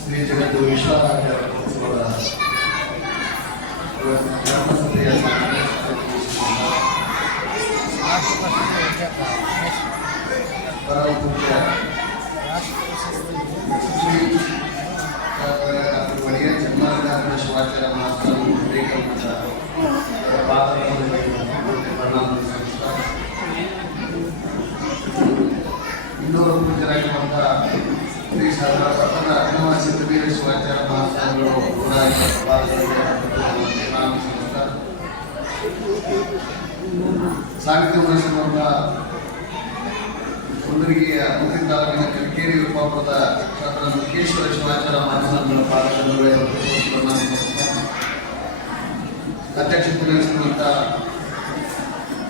ಶ್ರೀ ಜಗತ್ತು ವಿಶ್ವರಾಧ್ಯ ಉತ್ಸವದ ಧರ್ಮಸಭೆಯ ಪರಮ ಪೂಜ್ಯ ಶ್ರೀ ಒಡೆಯ ಜನ್ಮಾರ್ಗಾರ್ಥ ಶಿವಾಚಾರ್ಯ ಮಹಾಸ್ವಾಮಿ ವಿವೇಕಾನಂದ ಪಾದಗಳಲ್ಲಿ ಪ್ರಣಾಮ ನಮಸ್ಕಾರ. ಇನ್ನೂರು ಪೂಜ್ಯರಾಗಿರುವಂತಹ ಶ್ರೀ ಸರ್ವಪ್ರಥಮ ಅಭಿನವ ಸಿದ್ಧವೀರ ಶಿವಾಚಾರ್ಯ ಮಹಾಸ್ವಾಮಿಗಳು ಕೂಡ ಪಾದಗಳಿಗೆ ಪ್ರಣಾಮ ನಮಸ್ಕಾರ. ಸಾಹಿತ್ಯ ವಹಿಸಿರುವಂತಹ ಕುಂದರ್ಗಿಯ ಮುಖ್ಯ ತಾಲೂಕಿನ ಕಲಿಕೇರಿ ಉಪಪುರದ ಡಾಕ್ಟರ್ ಮುಖೇಶ್ವರ ಶಿವಾಚಾರ್ಯ ಮಹಾಸ್ವಾಮಿಗಳ ಪಾದಗಳಿಗೆ ಪ್ರಣಾಮ ನಮಸ್ಕಾರ. ಅಧ್ಯಕ್ಷತೆ ವಹಿಸಿರುವಂತಹ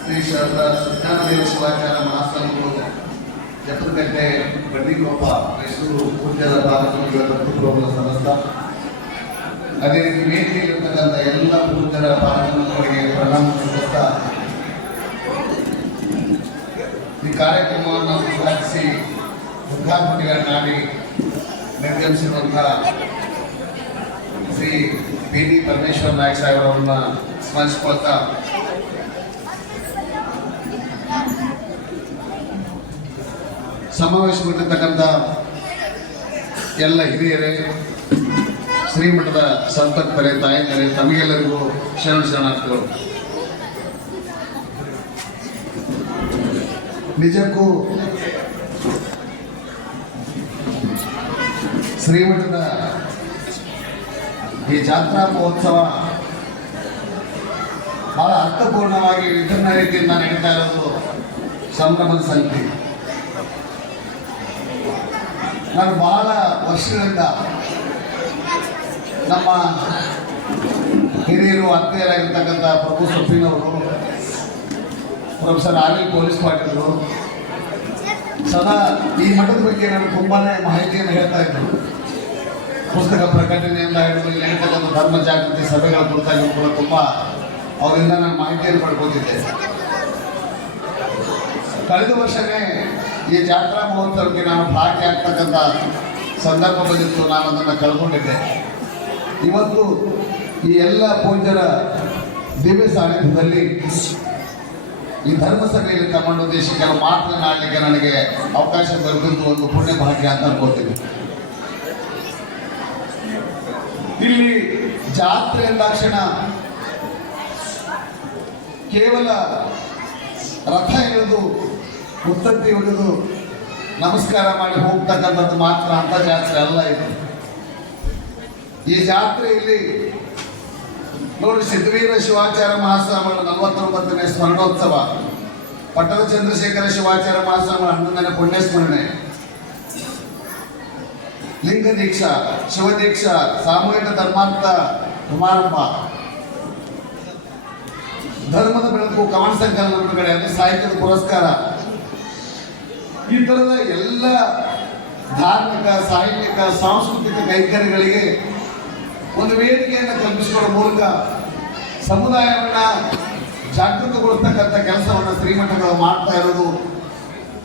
ಶ್ರೀ ಸತ್ಯಾನಂದ ಶಿವಾಚಾರ್ಯ ಮಹಾಸ್ವಾಮಿಗಳು ಜಪದಗಟ್ಟೆ ಬಂಡಿಕೊಪ್ಪ ಮೈಸೂರು ಪೂಜ್ಯರ ಪಾದಗಳಿಗೆ ಭಕ್ತಿಪೂರ್ವಕ ಸಮಸ್ತ. ಅದೇ ರೀತಿ ವೇದಿಕೆಯಲ್ಲಿರ್ತಕ್ಕಂಥ ಎಲ್ಲ ಪೂಜ್ಯರ ಪಾದಗಳಿಗೆ ಪ್ರಣಾಮ ಸಮಸ್ತ. ಈ ಕಾರ್ಯಕ್ರಮವನ್ನು ಉದ್ಘಾಟಿಸಿ ಉದ್ಘಾಟನೆಗಳನ್ನಾಡಿ ನಿರ್ಗಮಿಸಿರುವಂತಹ ಶ್ರೀ ಪಿ ಡಿ ಪರಮೇಶ್ವರ ನಾಯ್ಕ ಸಾಹೇಬರನ್ನ ಸ್ಮರಿಸಿಕೊಳ್ತಾ ಸಮಾವೇಶಗೊಂಡಿರ್ತಕ್ಕಂಥ ಎಲ್ಲ ಹಿರಿಯರೇ, ಶ್ರೀಮಠದ ಸಂಪರ್ಕರೆ, ತಾಯಂದರೇ, ತಮಗೆಲ್ಲರಿಗೂ ಶರಣಾರ್ಥಿಗಳು. ನಿಜಕ್ಕೂ ಶ್ರೀಮಠದ ಈ ಜಾತ್ರಾ ಮಹೋತ್ಸವ ಬಹಳ ಅರ್ಥಪೂರ್ಣವಾಗಿ ವಿಭಿನ್ನ ರೀತಿಯಿಂದ ನಡೀತಾ ಇರೋದು ಸಂಭ್ರಮದ ಸಂಗತಿ. ನಾನು ಬಹಳ ವರ್ಷಗಳಿಂದ ನಮ್ಮ ಹಿರಿಯರು ಆತ್ಮೀಯರಾಗಿರ್ತಕ್ಕಂಥ ಪ್ರಭು ಸೊಪ್ಪಿನವರು, ಪ್ರೊಫೆಸರ್ ಆರ್ ಪೊಲೀಸ್ ಪಾಟೀಲರು ಸದಾ ಈ ಮಠದ ಬಗ್ಗೆ ನನಗೆ ತುಂಬಾ ಮಾಹಿತಿಯನ್ನು ಹೇಳ್ತಾ ಇದ್ದರು. ಪುಸ್ತಕ ಪ್ರಕಟಣೆಯಿಂದ ಹಿಡಿದು ನಡೀತಕ್ಕಂಥ ಧರ್ಮ ಜಾಗೃತಿ ಸಭೆಗಳ ಕುರಿತಾಗಿ ಕೂಡ ತುಂಬ ಅವರಿಂದ ನಾನು ಮಾಹಿತಿಯನ್ನು ಪಡ್ಕೊತಿದ್ದೆ. ಕಳೆದ ವರ್ಷವೇ ಈ ಜಾತ್ರಾ ಮಹೋತ್ಸವಕ್ಕೆ ನಾನು ಭಾಗಿಯಾಗ್ತಕ್ಕಂಥ ಸಂದರ್ಭ ಬಂದಿತ್ತು. ನಾನು ಅದನ್ನು ಕಳ್ಕೊಂಡಿದ್ದೆ. ಇವತ್ತು ಈ ಎಲ್ಲ ಪೂಜ್ಯರ ದಿವ್ಯ ಸಾನ್ನಿಧ್ಯದಲ್ಲಿ ಈ ಧರ್ಮಸಭೆಯಲ್ಲಿ ತಮ್ಮ ಉದ್ದೇಶಕ್ಕೆ ಮಾತನಾಡಲಿಕ್ಕೆ ನನಗೆ ಅವಕಾಶ ದೊರೆತಿದ್ದು ಒಂದು ಪುಣ್ಯ ಭಾಗ್ಯ ಅಂತ ಅನ್ಕೋತೀನಿ. ಇಲ್ಲಿ ಜಾತ್ರೆ ಎಂದಾಕ್ಷಣ ಕೇವಲ ರಥ ಎಳೆದು ಉತ್ತತ್ತಿ ಹೊಡೆದು ನಮಸ್ಕಾರ ಮಾಡಿ ಹೋಗ್ತಕ್ಕಂಥದ್ದು ಮಾತ್ರ ಅಂತ ಜಾತ್ರೆ ಅಲ್ಲ ಇದು. ಈ ಜಾತ್ರೆಯಲ್ಲಿ ನೋಡಿ, ಸಿದ್ಧವೀರ ಶಿವಾಚಾರ್ಯ ಮಹಾಸ್ವಾಮಿಗಳ 49ನೇ ಸ್ಮರಣೋತ್ಸವ, ಪಟ್ಟದ ಚಂದ್ರಶೇಖರ ಶಿವಾಚಾರ್ಯ ಮಹಾಸ್ವಾಮಿಗಳ 11ನೇ ಪುಣ್ಯಸ್ಮರಣೆ, ಲಿಂಗ ದೀಕ್ಷಾ, ಶಿವದೀಕ್ಷಾ, ಸಾಮೂಹಿಕ ಧರ್ಮಾರ್ಥ ಸಮಾರಂಭ, ಧರ್ಮದ ಬೆಳಕು ಕವನ ಸಂಕಲನ ಬಿಡುಗಡೆ, ಅದೇ ಸಾಹಿತ್ಯದ ಪುರಸ್ಕಾರ, ಈ ತರದ ಎಲ್ಲ ಧಾರ್ಮಿಕ, ಸಾಹಿತ್ಯಿಕ, ಸಾಂಸ್ಕೃತಿಕ ಕೈಂಕರ್ಯಗಳಿಗೆ ಒಂದು ವೇದಿಕೆಯನ್ನು ಕಲ್ಪಿಸಿಕೊಡುವ ಮೂಲಕ ಸಮುದಾಯವನ್ನ ಜಾಗೃತಗೊಳಿಸ್ತಕ್ಕಂಥ ಕೆಲಸವನ್ನು ಶ್ರೀಮಠಗಳು ಮಾಡ್ತಾ ಇರೋದು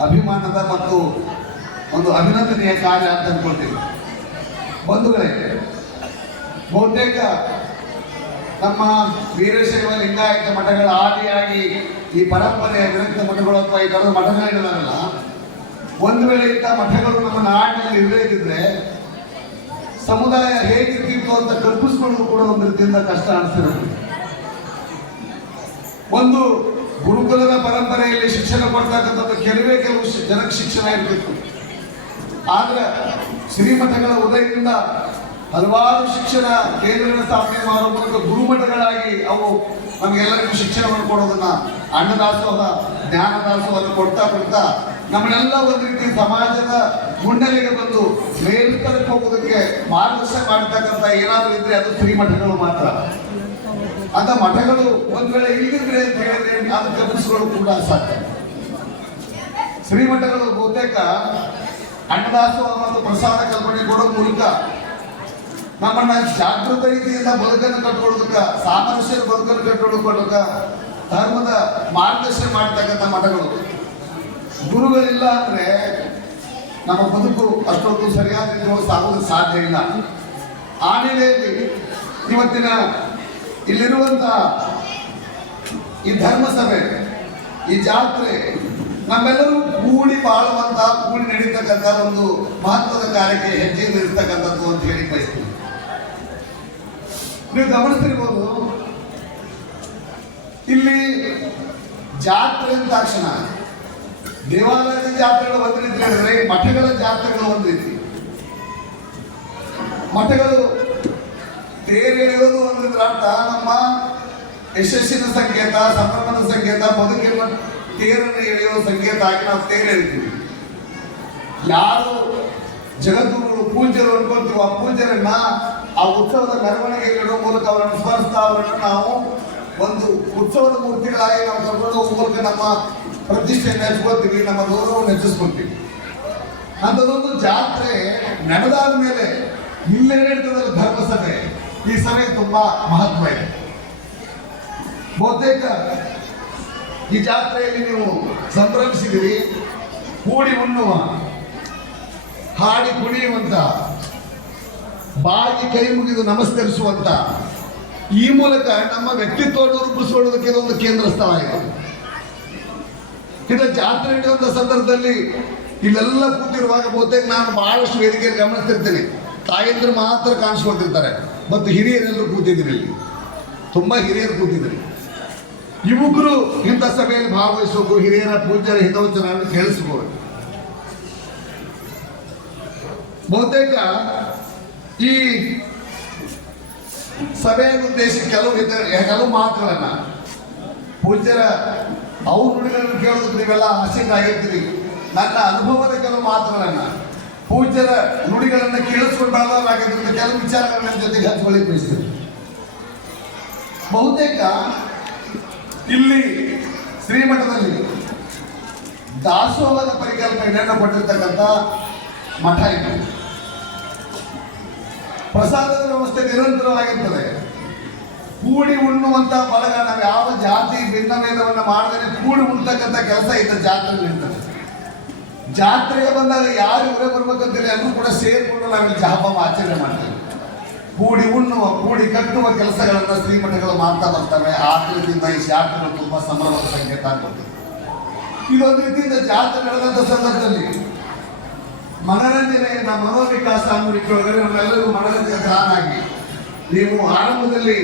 ಅಭಿಮಾನದ ಮತ್ತು ಒಂದು ಅಭಿನಂದನೆಯ ಕಾರ್ಯ ಅಂತ ಅನ್ಕೊಳ್ತೀವಿ. ಬಂಧುಗಳೇ, ಬಹುತೇಕ ನಮ್ಮ ವೀರಶೈವ ಲಿಂಗಾಯತ ಮಠಗಳ ಆದಿಯಾಗಿ ಈ ಪರಂಪರೆಯ ವಿರಕ್ತ ಮಠಗಳು ಅಥವಾ ಈ ಥರದ ಮಠಗಳಿದಾರಲ್ಲ, ಒಂದು ವೇಳೆ ಇಂಥ ಮಠಗಳು ನಮ್ಮ ನಾಡಿನಲ್ಲಿ ಇರಲಿದ್ರೆ ಸಮುದಾಯ ಹೇಗಿರ್ತಿತ್ತು ಅಂತ ಕಲ್ಪಿಸ್ಕೊಳ್ಳೋದು ಕೂಡ ಒಂದು ರೀತಿಯಿಂದ ಕಷ್ಟ ಅನಿಸ್ತಿರುತ್ತೆ. ಒಂದು ಗುರುಕುಲದ ಪರಂಪರೆಯಲ್ಲಿ ಶಿಕ್ಷಣ ಕೊಡ್ತಕ್ಕಂಥದ್ದು ಕೆಲವೇ ಕೆಲವು ಜನಕ್ಕೆ ಶಿಕ್ಷಣ ಇರ್ತಿತ್ತು. ಆದ್ರೆ ಶ್ರೀಮಠಗಳ ಉದಯದಿಂದ ಹಲವಾರು ಶಿಕ್ಷಣ ಕೇಂದ್ರಗಳ ಸ್ಥಾಪನೆ ಮಾಡುವ ಮೂಲಕ ಗುರುಮಠಗಳಾಗಿ ಅವು ನಮಗೆಲ್ಲರಿಗೂ ಶಿಕ್ಷಣವನ್ನು ಕೊಡೋದನ್ನ, ಅನ್ನದಾಸೋಹ, ಜ್ಞಾನದಾಸೋಹವನ್ನು ಕೊಡ್ತಾ ಕೊಡ್ತಾ ನಮ್ಮನ್ನೆಲ್ಲ ಒಂದು ರೀತಿ ಸಮಾಜದ ಮುನ್ನೆಲೆಗೆ ಬಂದು ಮೇಲ್ತರಕ್ಕೆ ಹೋಗೋದಕ್ಕೆ ಮಾರ್ಗದರ್ಶನ ಮಾಡತಕ್ಕಂಥ ಏನಾದರೂ ಇದ್ರೆ ಅದು ಶ್ರೀಮಠಗಳು ಮಾತ್ರ. ಅಂತ ಮಠಗಳು ಒಂದ್ ವೇಳೆ ಇಲ್ಲಿದ್ರೆ ಅಂತ ಹೇಳಿದ್ರೆ ಅದು ಗಮನಿಸ್ಕೊಳ್ಳೋದು ಕೂಡ ಸಾಧ್ಯ. ಶ್ರೀಮಠಗಳು ಬಹುತೇಕ ಅನ್ನದಾಸೋಹ ಮತ್ತು ಪ್ರಸಾದ ಕಲ್ಪನೆ ಕೊಡೋ ಮೂಲಕ ನಮ್ಮನ್ನ ಜಾಗೃತ ರೀತಿಯಿಂದ ಬದುಕನ್ನು ಕಟ್ಕೊಳ್ಳೋದಕ್ಕ ಸಾಮರಸ್ಯದ ಬದುಕನ್ನು ಕಟ್ಕೊಳ್ಳೋದಕ್ಕ ಧರ್ಮದ ಮಾರ್ಗದರ್ಶನ ಮಾಡ್ತಕ್ಕಂಥ ಮಠಗಳು. ಗುರುಗಳಿಲ್ಲ ಅಂದ್ರೆ ನಮ್ಮ ಬದುಕು ಅಷ್ಟೊಂದು ಸರಿಯಾದ ರೀತಿಯಲ್ಲಿ ಸಾಗೋದಕ್ಕೆ ಸಾಧ್ಯ ಇಲ್ಲ. ಆ ನೆಲೆಯಲ್ಲಿ ಇವತ್ತಿನ ಇಲ್ಲಿರುವಂತಹ ಈ ಧರ್ಮ ಸಭೆ, ಈ ಜಾತ್ರೆ ನಮ್ಮೆಲ್ಲರೂ ಕೂಡಿ ಬಾಳುವಂತಹ, ಕೂಡಿ ನಡೀತಕ್ಕಂಥ ಒಂದು ಮಹತ್ವದ ಕಾರ್ಯಕ್ಕೆ ಹೆಜ್ಜೆಯಿಂದ ಇರ್ತಕ್ಕಂಥದ್ದು ಅಂತ ಹೇಳಿ ಬಯಸ್ತೀನಿ. ನೀವು ಗಮನಿಸ್ತಿರ್ಬೋದು, ಇಲ್ಲಿ ಜಾತ್ರೆ ಅಂದ ತಕ್ಷಣ ದೇವಾಲಯದ ಜಾತ್ರೆಗಳು ಒಂದು ರೀತಿ ಹೇಳಿದ್ರೆ, ಮಠಗಳ ಜಾತ್ರೆಗಳು ಒಂದು ರೀತಿ. ಮಠಗಳು ತೇರು ಎಳೆಯೋದು ಒಂದು ಅರ್ಥ ನಮ್ಮ ಯಶಸ್ಸಿನ ಸಂಕೇತ, ಸಂಭ್ರಮದ ಸಂಕೇತ, ಬದುಕಿನ ತೇರನ್ನು ಎಳೆಯುವ ಸಂಕೇತ ಆಗಿ ನಾವು ತೇರು ಎಳಿತೀವಿ. ಯಾರು ಜಗದ್ಗುರುಗಳು ಪೂಜ್ಯರು ಅನ್ಕೊಂತೀವಿ, ಆ ಪೂಜ್ಯರನ್ನ ಆ ಉತ್ಸವದ ಮೆರವಣಿಗೆ ಇಡುವ ಮೂಲಕ ಅವರನ್ನು ಸ್ಮರಿಸ್ತಾ ಅವರನ್ನು ನಾವು ಒಂದು ಉತ್ಸವದ ಮೂರ್ತಿಗಳಾಗಿ ನಾವು ಕರ್ಕೊಂಡು ಹೋಗುವ ಮೂಲಕ ನಮ್ಮ ಪ್ರತಿಷ್ಠೆಯನ್ನು ಹೆಚ್ಚಿಸ್ಕೊಳ್ತೀವಿ, ನಮ್ಮ ಗೌರವವನ್ನು ಹೆಚ್ಚಿಸ್ಕೊಳ್ತೀವಿ. ಅಂಥದ್ದೊಂದು ಜಾತ್ರೆ ನಡೆದಾದ ಮೇಲೆ ಇಲ್ಲೇ ನಡೀತದಲ್ಲ ಧರ್ಮಸಭೆ, ಈ ಸಭೆ ತುಂಬಾ ಮಹತ್ವ ಇದೆ. ಬಹುತೇಕ ಈ ಜಾತ್ರೆಯಲ್ಲಿ ನೀವು ಸಂಭ್ರಮಿಸಿದಿರಿ. ಕೂಡಿ ಉಣ್ಣುವ, ಹಾಡಿ ಕುಣಿಯುವಂತ, ಬಾಗಿ ಕೈ ಮುಗಿದು ನಮಸ್ಕರಿಸುವಂತ, ಈ ಮೂಲಕ ನಮ್ಮ ವ್ಯಕ್ತಿತ್ವವನ್ನು ರೂಪಿಸಿಕೊಳ್ಳೋದಕ್ಕೆ ಇದೊಂದು ಕೇಂದ್ರ ಸ್ಥಳ ಇದೆ. ಇನ್ನು ಜಾತ್ರೆ ನಡೆಯುವಂತ ಸಂದರ್ಭದಲ್ಲಿ ಇಲ್ಲೆಲ್ಲ ಕೂತಿರುವಾಗ ಬಹುತೇಕ ನಾನು ಬಹಳಷ್ಟು ವೇದಿಕೆಯಲ್ಲಿ ಗಮನಿಸ್ತಿರ್ತೀನಿ, ತಾಯಂದ್ರು ಮಾತ್ರ ಕಾಣಿಸ್ಕೊಳ್ತಿರ್ತಾರೆ ಮತ್ತು ಹಿರಿಯರೆಲ್ಲರೂ ಕೂತಿದ್ದೀರಿ. ಇಲ್ಲಿ ತುಂಬಾ ಹಿರಿಯರು ಕೂತಿದ್ರಿ. ಯುವಕರು ಇಂಥ ಸಭೆಯಲ್ಲಿ ಭಾಗವಹಿಸಬೇಕು, ಹಿರಿಯರ ಪೂಜ್ಯರ ಹಿತವಚನವನ್ನು ಕೇಳಿಸಬಹುದು. ಬಹುತೇಕ ಈ ಸಭೆಯನ್ನು ಉದ್ದೇಶಿಸಿ ಕೆಲವು ಮಾತುಗಳನ್ನ ಪೂಜ್ಯರ ಅವ್ರ ನುಡಿಗಳನ್ನು ಕೇಳೋದಕ್ಕೆ ನೀವೆಲ್ಲ ಆಸಕ್ತರಾಗಿರ್ತೀರಿ. ನನ್ನ ಅನುಭವದ ಕೆಲವು ಮಾತುಗಳನ್ನ, ಪೂಜ್ಯರ ನುಡಿಗಳನ್ನ ಕೇಳಿಸ್ಕೊಂಡಾಗಿದ್ದರಿಂದ ಕೆಲವು ವಿಚಾರಗಳನ್ನ ಜೊತೆಗೆ ಹಂಚಿಕೊಳ್ಳಿ ಬಯಸ್ತೀವಿ. ಬಹುತೇಕ ಇಲ್ಲಿ ಶ್ರೀಮಠದಲ್ಲಿ ದಾಸೋಹದ ಪರಿಕಲ್ಪನೆಯನ್ನು ಕೊಟ್ಟಿರ್ತಕ್ಕಂಥ ಮಠ ಇದೆ. ಪ್ರಸಾದದ ವ್ಯವಸ್ಥೆ ನಿರಂತರವಾಗಿರ್ತದೆ. ಕೂಡಿ ಉಣ್ಣುವಂತ ಬಳಗ, ನಾವು ಯಾವ ಜಾತಿ ಭಿನ್ನ ಭೇದವನ್ನು ಮಾಡದೇ ಕೂಡಿ ಉಣ್ತಕ್ಕಂಥ ಕೆಲಸ ಇದ್ದ ಜಾತ್ರೆ ಇರ್ತದೆ. ಜಾತ್ರೆಗೆ ಬಂದಾಗ ಯಾರು ಇವರೇ ಬರ್ಬೇಕಂತೇಳಿ ಎಲ್ಲರೂ ಕೂಡ ಸೇರಿಕೊಂಡು ನಾವಿಲ್ಲಿ ಜಹಬಾಮ ಆಚರಣೆ ಮಾಡ್ತೇವೆ. ಕೂಡಿ ಉಣ್ಣುವ, ಕೂಡಿ ಕಟ್ಟುವ ಕೆಲಸಗಳನ್ನ ಶ್ರೀಮಠಗಳು ಮಾಡ್ತಾ ಬರ್ತವೆ. ಆ ರೀತಿಯಿಂದ ಈ ಜಾತ್ರೆಗಳು ತುಂಬಾ ಸಂಭ್ರಮದ ಸಂಕೇತ ಆಗ್ತದೆ. ಇದೊಂದು ರೀತಿಯಿಂದ ಜಾತ್ರೆ ನಡೆದಂತ ಸಂದರ್ಭದಲ್ಲಿ ಮನರಂಜನೆಯಿಂದ ಮನೋವಿಕಾಸ ಅನ್ನೋದಕ್ಕೆ ನಮ್ಮೆಲ್ಲರಿಗೂ ಮನರಂಜನೆ ತಾನಾಗಿ ನೀವು ಆರಂಭದಲ್ಲಿ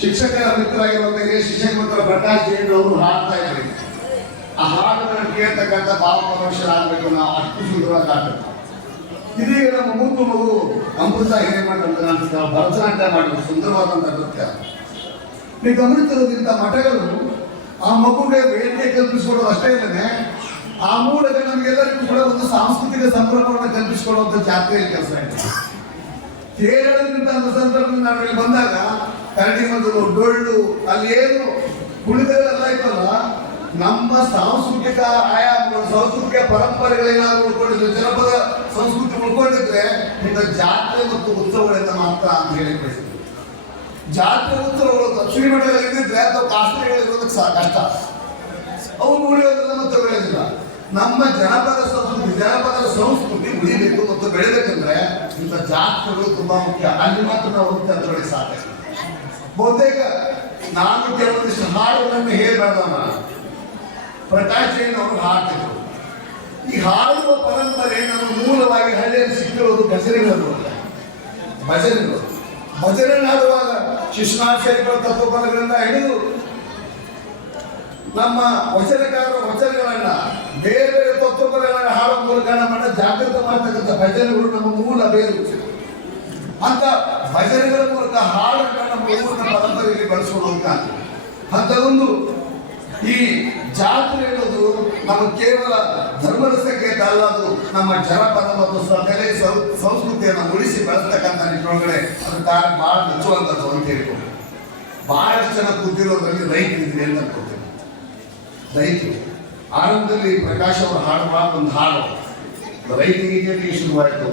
ಶಿಕ್ಷಕರ ಮಿತ್ರರಾಗಿರುವಂತಹ ಶಿಕ್ಷಕ ಮಿತ್ರ ಪ್ರಕಾಶ್ ಜೈನ್ ಅವರು ಹಾಡ್ತಾ ಇದ್ದಾರೆ. ಆ ಹಾಡನ್ನು ಕೇಳ್ತಕ್ಕಂಥ ಭಾವಪರವಶರಾಗಬೇಕು, ನಾವು ಅಷ್ಟು ಸುಂದರವಾಗಿ ಆಡ್ಬೇಕು. ಇದೀಗ ನಮ್ಮ ಮೂತು ಮಗು ಅಮೃತ ಹಿರೇಮಠ ಅಂತ ನಾನು ಭರತನಾಟ್ಯ ಮಾಡಿದ್ರು, ಸುಂದರವಾದಂಥ ನೃತ್ಯ. ನೀವು ಗಮನಿಸಿರೋದ್ರಿಂದ ಮಠಗಳು ಆ ಮಗುಗೆ ವೇದಿಕೆ ಕಲ್ಪಿಸಿಕೊಡೋದು ಅಷ್ಟೇ ಇಲ್ಲದೆ ಆ ಮೂಲಕ ನಮಗೆಲ್ಲರಿಗೂ ಕೂಡ ಒಂದು ಸಾಂಸ್ಕೃತಿಕ ಸಂಭ್ರಮವನ್ನು ಕಲ್ಪಿಸಿಕೊಡುವಂಥ ಜಾತ್ರೆಯಲ್ಲಿ ಕೆಲಸ ಇದೆ. ಕೇರಳದಿಂದ ಸಂದರ್ಭದಲ್ಲಿ ನಾವು ಇಲ್ಲಿ ಬಂದಾಗ ಕರಡಿ ಮೊದಲು ಡೊಳ್ಳು ಅಲ್ಲಿ ಏನು ಕುಣಿದೆಲ್ಲ ಇತ್ತಲ್ಲ, ನಮ್ಮ ಸಾಂಸ್ಕೃತಿಕ ಆಯಾಮಗಳು, ಸಾಂಸ್ಕೃತಿಕ ಪರಂಪರೆಗಳೇನಾದ್ರು ಉಳ್ಕೊಂಡಿದ್ರೆ, ಜನಪದ ಸಂಸ್ಕೃತಿ ಉಳ್ಕೊಂಡಿದ್ರೆ ಇಂಥ ಜಾತ್ರೆ ಮತ್ತು ಉತ್ಸವಗಳಿಂದ ಮಾತ್ರ ಅಂತ ಹೇಳಿ ಬಯಸ್ತೀವಿ. ಜಾತ್ರೆ ಉತ್ಸವಗಳು ಶ್ರೀಮಠಗಳಿದ್ದಿದ್ರೆ ಅಥವಾ ಕಾಸ್ಟ್ರಿಗಳಿರೋದಕ್ಕೆ ಕಷ್ಟ, ಅವು ಉಳಿಯೋದ್ರಿಂದ ಮತ್ತು ಬೆಳೆದಿಲ್ಲ. ನಮ್ಮ ಜನಪದ ಸಂಸ್ಕೃತಿ ಉಳಿಬೇಕು ಮತ್ತು ಬೆಳೆಬೇಕಂದ್ರೆ ಇಂಥ ಜಾತ್ರೆಗಳು ತುಂಬಾ ಮುಖ್ಯ. ಅಲ್ಲಿ ಮಾತ್ರ ನಾವು ಅಂತಗಳಿಗೆ ಸಾಧ್ಯ. ಬಹುತೇಕ ನಾನು ಕೆಲವೊಂದಿಷ್ಟು ಹಾಡುಗಳನ್ನು ಹೇಳಬಾರ್ದವ ಪ್ರಕಾಶ್ ಜೈನ್ ಅವರು ಹಾಡ್ತಿದ್ರು. ಈ ಹಾಡುವ ಪರಂಪರೆ ನಮ್ಮ ಮೂಲವಾಗಿ ಹಳ್ಳಿಯಲ್ಲಿ ಸಿಕ್ಕಿರೋದು ಭಜನೆಗಳು. ಭಜನೆ ಹಾಡುವಾಗ ಶಿಕ್ಷಣಾಶಯಗಳ ತತ್ವಪದಗಳಿಂದ ಹಿಡಿದು ನಮ್ಮ ವಚನಕಾರರ ವಚನಗಳನ್ನ ಬೇರೆ ಬೇರೆ ತತ್ವಪದಗಳನ್ನ ಹಾಡುವ ಮೂಲಕ ನಮ್ಮನ್ನ ಜಾಗೃತ ಮಾಡ್ತಕ್ಕಂಥ ಭಜನೆಗಳು ನಮ್ಮ ಮೂಲ ಬೇರು. ಅಂತ ಭಜನೆಗಳ ಮೂಲಕ ಹಾಡನ್ನ ನಮ್ಮ ಊರಿನ ಪರಂಪರೆಯಲ್ಲಿ ಬಳಸೋದು ಅಂತದೊಂದು ಈ ಜಾತ್ರೆ ಎನ್ನುವುದು ನಮ್ಮ ಕೇವಲ ಧರ್ಮದ ಸಂಕೇತ ಅಲ್ಲ, ಅದು ನಮ್ಮ ಜನಪದ ಮತ್ತು ಕಲೆ ಸಂಸ್ಕೃತಿಯನ್ನು ಉಳಿಸಿ ಬೆಳೆಸ್ತಕ್ಕಂಥ ನಿಟ್ಟಿನೊಳಗಡೆ ಅದು ಕಾರ್ಯ ಬಹಳ ಮೆಚ್ಚುವಂಥದ್ದು ಅಂತ ಹೇಳ್ಕೊಂಡು ಬಹಳಷ್ಟು ಜನ ಕೂತಿರೋದ್ರಲ್ಲಿ ರೈತರಿದ್ರೆ ಅಂತ ಅನ್ಕೋತೇವೆ. ರೈತರು ಆರಂಭದಲ್ಲಿ ಪ್ರಕಾಶ್ ಅವರು ಹಾಡುವ ಒಂದು ಹಾಡು ರೈಟಿಂಗಿಗೆ ಶುರುವಾಯಿತು.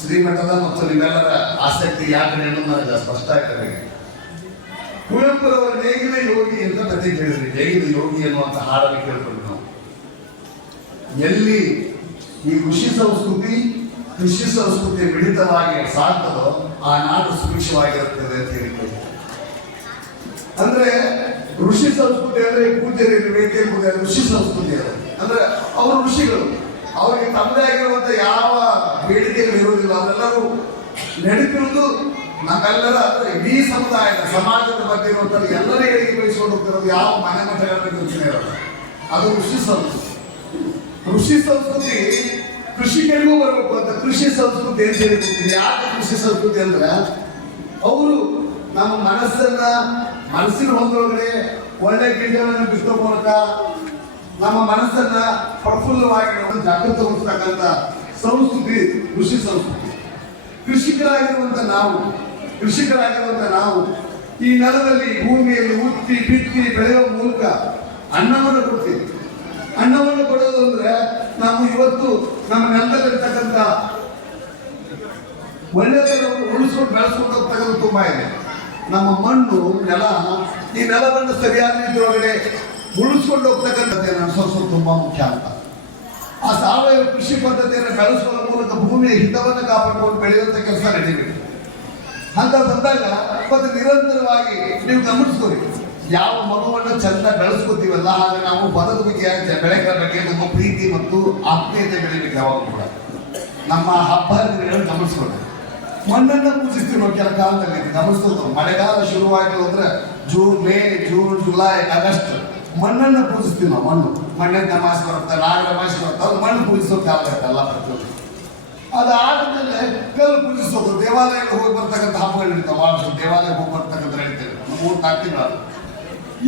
ಶ್ರೀಮಠದ ಮತ್ತು ನಿಮ್ಮೆಲ್ಲರ ಆಸಕ್ತಿ ಯಾಕೆ ಅನ್ನೋದು ನನಗೆ ಸ್ಪಷ್ಟ ಆಗ್ತದೆ. ಕುವೆಂಪುರವರ ನೇಗಿಲ ಯೋಗಿ ಅಂತ ಕಥೆ ಕೇಳಿದ್ರಿ. ನೇಗಿಲ ಯೋಗಿ ಅನ್ನುವಂಥ ಹಾಡನ್ನು ಕೇಳ್ಕೊಂಡು ನಾವು ಎಲ್ಲಿ ಈ ಕೃಷಿ ಸಂಸ್ಕೃತಿ ಮಿಳಿತವಾಗಿ ಸಾಗ್ತದೋ ಆ ನಾಡು ಸುಭಿಕ್ಷವಾಗಿರುತ್ತದೆ ಅಂತ ಹೇಳಿಕೊಳ್ಳಿ. ಅಂದ್ರೆ ಋಷಿ ಸಂಸ್ಕೃತಿ ಅಂದ್ರೆ ಪೂಜೆರಿ ವೇದಿಕೆ ಪೂಜೆ ಋಷಿ ಸಂಸ್ಕೃತಿ ಅದು. ಅಂದ್ರೆ ಅವರು ಋಷಿಗಳು, ಅವರಿಗೆ ತಮ್ಮದೇ ಆಗಿರುವಂತ ಯಾವ ಬೇಡಿಕೆಗಳು ಇರುವುದಿಲ್ಲ. ಅವರೆಲ್ಲರೂ ನಡೀತಿರುವುದು ನಮ್ಮೆಲ್ಲರ ಅಂದ್ರೆ ಇಡೀ ಸಮುದಾಯದ ಸಮಾಜದ ಬಗ್ಗೆ ಇರುವಂತ ಎಲ್ಲರ ಏಳಿಗೆ ಬೆಳೆಸಿಕೊಂಡು ಹೋಗ್ತಿರೋದು ಯಾವ ಮನೆ ಮಠಗಳ ಯೋಚನೆ ಇರೋದು. ಅದು ಋಷಿ ಸಂಸ್ಕೃತಿ. ಋಷಿ ಸಂಸ್ಕೃತಿ ಕೃಷಿಕರಿಗೂ ಬರಬೇಕು ಅಂತ ಕೃಷಿ ಸಂಸ್ಕೃತಿ ಅಂತ ಹೇಳ್ತೀವಿ. ಯಾಕೆ ಕೃಷಿ ಸಂಸ್ಕೃತಿ ಅಂದ್ರೆ ಅವರು ನಮ್ಮ ಮನಸ್ಸಿನ ಹೊಂದೊಳಗಡೆ ಒಳ್ಳೆ ಗಿಡಗಳನ್ನು ಬಿತ್ತೋ ಮೂಲಕ ನಮ್ಮ ಮನಸ್ಸನ್ನ ಪ್ರಫುಲ್ಲವಾಗಿ ಜಾಗೃತಗೊಳಿಸ್ತಕ್ಕಂಥ ಸಂಸ್ಕೃತಿ ಕೃಷಿ ಸಂಸ್ಕೃತಿ. ಕೃಷಿಕರಾಗಿರುವಂತ ನಾವು ಈ ನೆಲದಲ್ಲಿ ಭೂಮಿಯಲ್ಲಿ ಉತ್ತಿ ಬಿತ್ತಿ ಬೆಳೆಯುವ ಮೂಲಕ ಅನ್ನವನ್ನು ಕೊಡ್ತೀವಿ. ಅನ್ನವನ್ನು ಕೊಡೋದು ಅಂದ್ರೆ ನಾವು ಇವತ್ತು ನಮ್ಮ ನೆಲದಲ್ಲಿರ್ತಕ್ಕಂಥ ಒಳ್ಳೆಯದನ್ನು ಉಳಿಸ್ಕೊಂಡು ಬೆಳೆಸ್ಕೊಂಡು ಹೋಗ್ತಕ್ಕಂಥ ತುಂಬಾ ಇದೆ. ನಮ್ಮ ಮಣ್ಣು ಈ ನೆಲವನ್ನು ಸರಿಯಾದ ರೀತಿಯೊಳಗಡೆ ಉಳಿಸ್ಕೊಂಡು ಹೋಗ್ತಕ್ಕಂಥದ್ದೇ ಅನುಸರಿಸೋದು ತುಂಬಾ ಮುಖ್ಯ ಅಂತ. ಆ ಸಾವಯವ ಕೃಷಿ ಪದ್ಧತಿಯನ್ನು ಬೆಳೆಸುವ ಮೂಲಕ ಭೂಮಿಯ ಹಿತವನ್ನು ಕಾಪಾಡಿಕೊಂಡು ಬೆಳೆಯುವಂತ ಕೆಲಸ ನಡೀಬೇಕು. ಅಂತ ಬಂದಾಗ ಮತ್ತೆ ನಿರಂತರವಾಗಿ ನೀವು ಗಮನಿಸ್ಕೋರಿ, ಯಾವ ಮಗುವನ್ನು ಚಂದ ಬೆಳೆಸ್ಕೋತೀವಲ್ಲ ಹಾಗೆ ನಾವು ಬದುಕುವಿಕೆಯ ಬೆಳೆಗಳ ಬಗ್ಗೆ ನಮ್ಮ ಪ್ರೀತಿ ಮತ್ತು ಆತ್ಮೀಯತೆ ಬೆಳಿಬೇಕು. ಯಾವಾಗ ಕೂಡ ನಮ್ಮ ಹಬ್ಬ ಹರಿದಿನಗಳನ್ನು ಗಮನಿಸ್ಕೊಂಡು ಮಣ್ಣನ್ನು ಪೂಜಿಸ್ತೀವಿ ನಾವು. ಕೆಲ ಕಾಲದಲ್ಲಿ ಗಮನಿಸೋದು ಮಳೆಗಾಲ ಶುರುವಾಯಿತು ಅಂದ್ರೆ ಮೇ ಜೂನ್ ಜುಲೈ ಆಗಸ್ಟ್ ಮಣ್ಣನ್ನು ಪೂಜಿಸ್ತೀವಿ ನಾವು. ಮಣ್ಣಿನ ತಮಾಷೆ ಬರುತ್ತೆ, ನಾಗರ ತಮಾಷೆ ಬರುತ್ತೆ, ಅದು ಮಣ್ಣು ಪೂಜಿಸೋ ಕಾಲ ಎಲ್ಲ ಪ್ರತಿಯೊಂದು. ಅದಾದ್ಮೇಲೆ ಕಲ್ಲು ಪೂಜಿಸೋದು, ದೇವಾಲಯಕ್ಕೆ ಹೋಗಿ ಬರ್ತಕ್ಕಂಥ ಹಬ್ಬಗಳು ಇರ್ತಾವೆ. ಬಹಳಷ್ಟು ದೇವಾಲಯಕ್ಕೆ ಹೋಗಿ ಬರ್ತಕ್ಕಂಥ ನಡೀತೇವೆ 3-4 ತಿಂಗಳು.